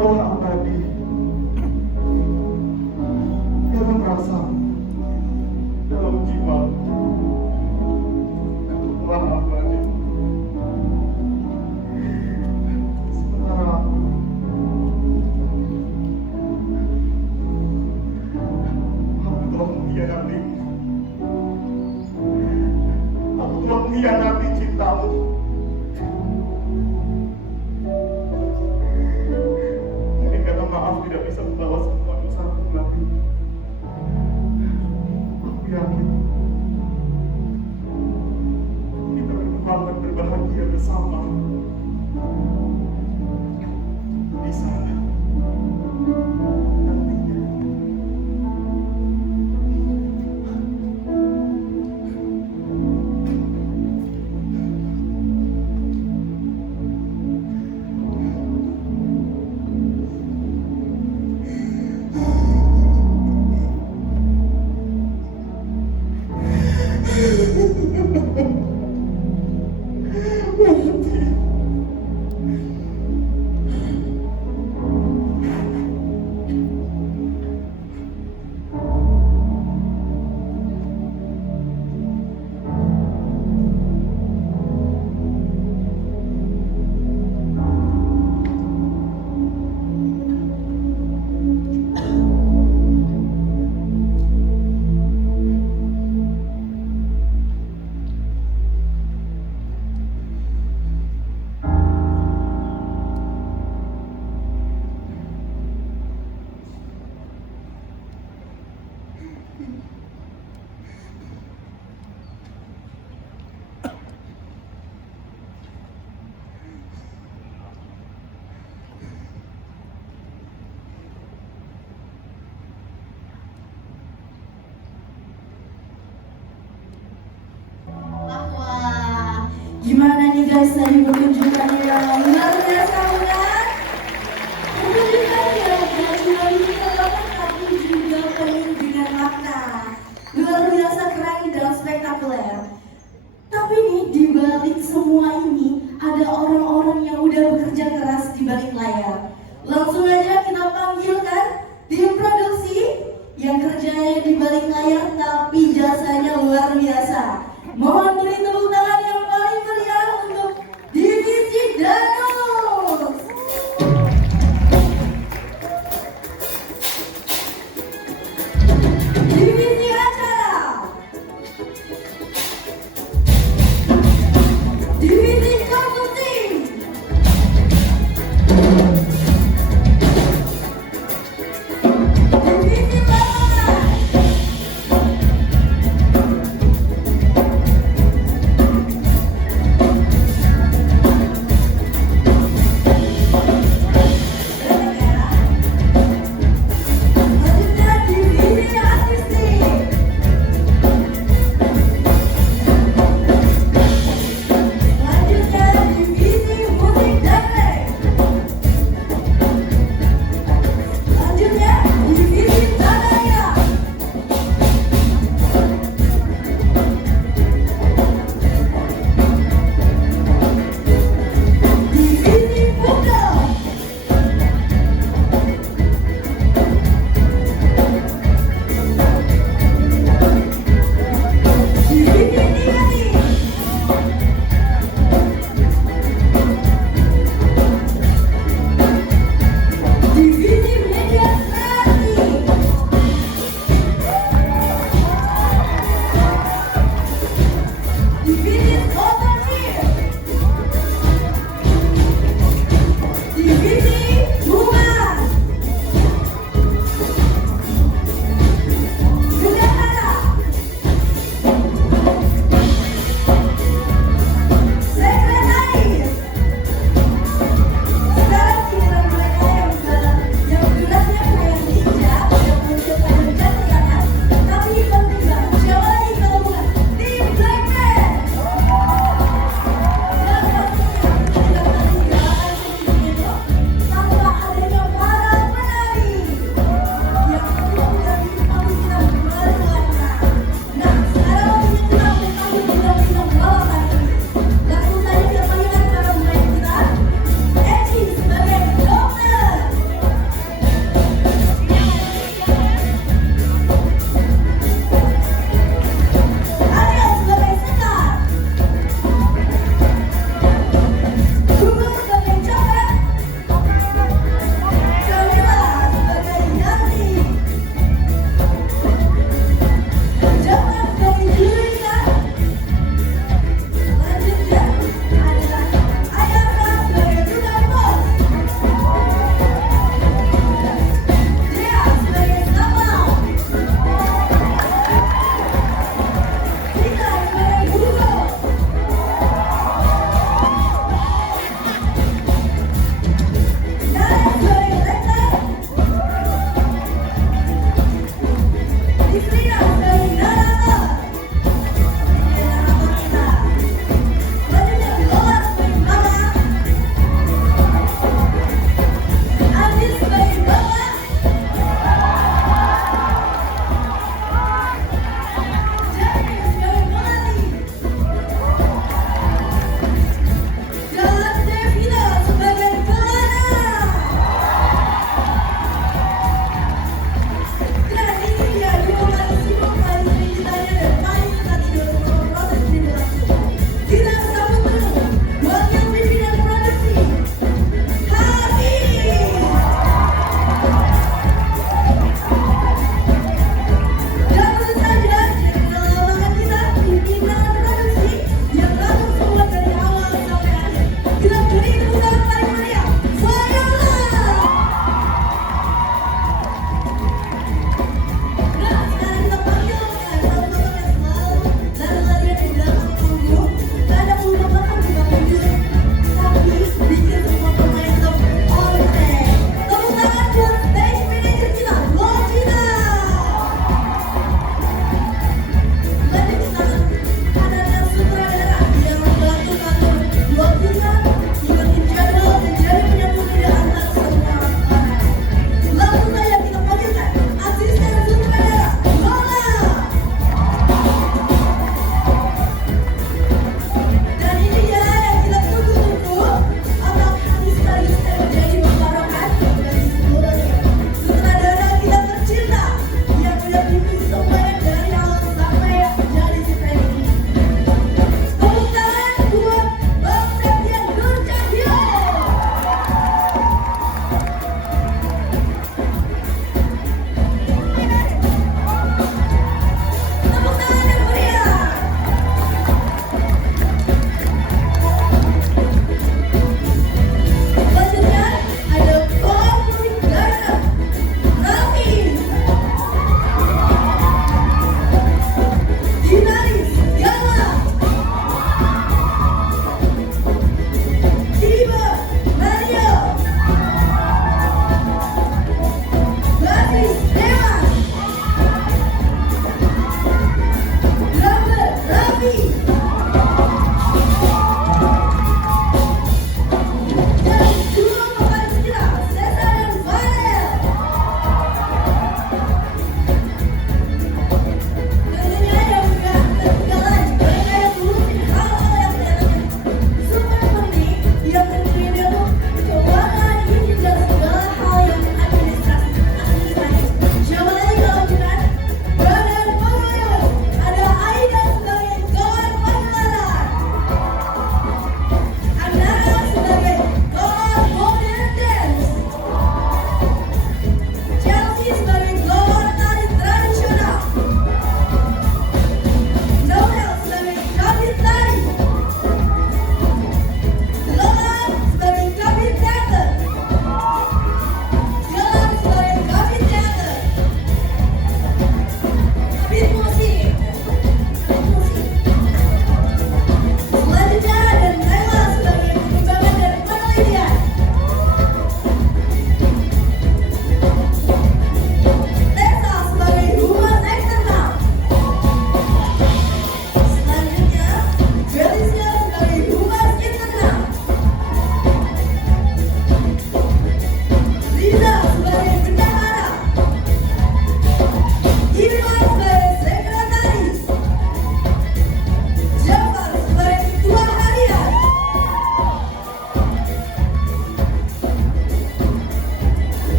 Kau abadi dalam rasa, dalam jiwa. Engkaulah abadi. Sementara aku telah mengkhianati. Aku telah mengkhianati cintamu. Ini kata maaf tidak bisa membawa semua dosaku lagi. Aku yakin kita berkembang dan berbahagia bersama di sana nantinya. Wah, gimana nih guys tadi pertunjukannya yang luar biasa bukan? Pertunjukannya gak cuma dilakukan tapi juga penuh dengan makna. Luar biasa keren dan spektakuler. Tapi nih di balik semua ini ada orang-orang yang udah bekerja keras di balik layar. Langsung aja kita panggilkan tim produksi yang kerjanya di balik layar tapi jasanya luar biasa.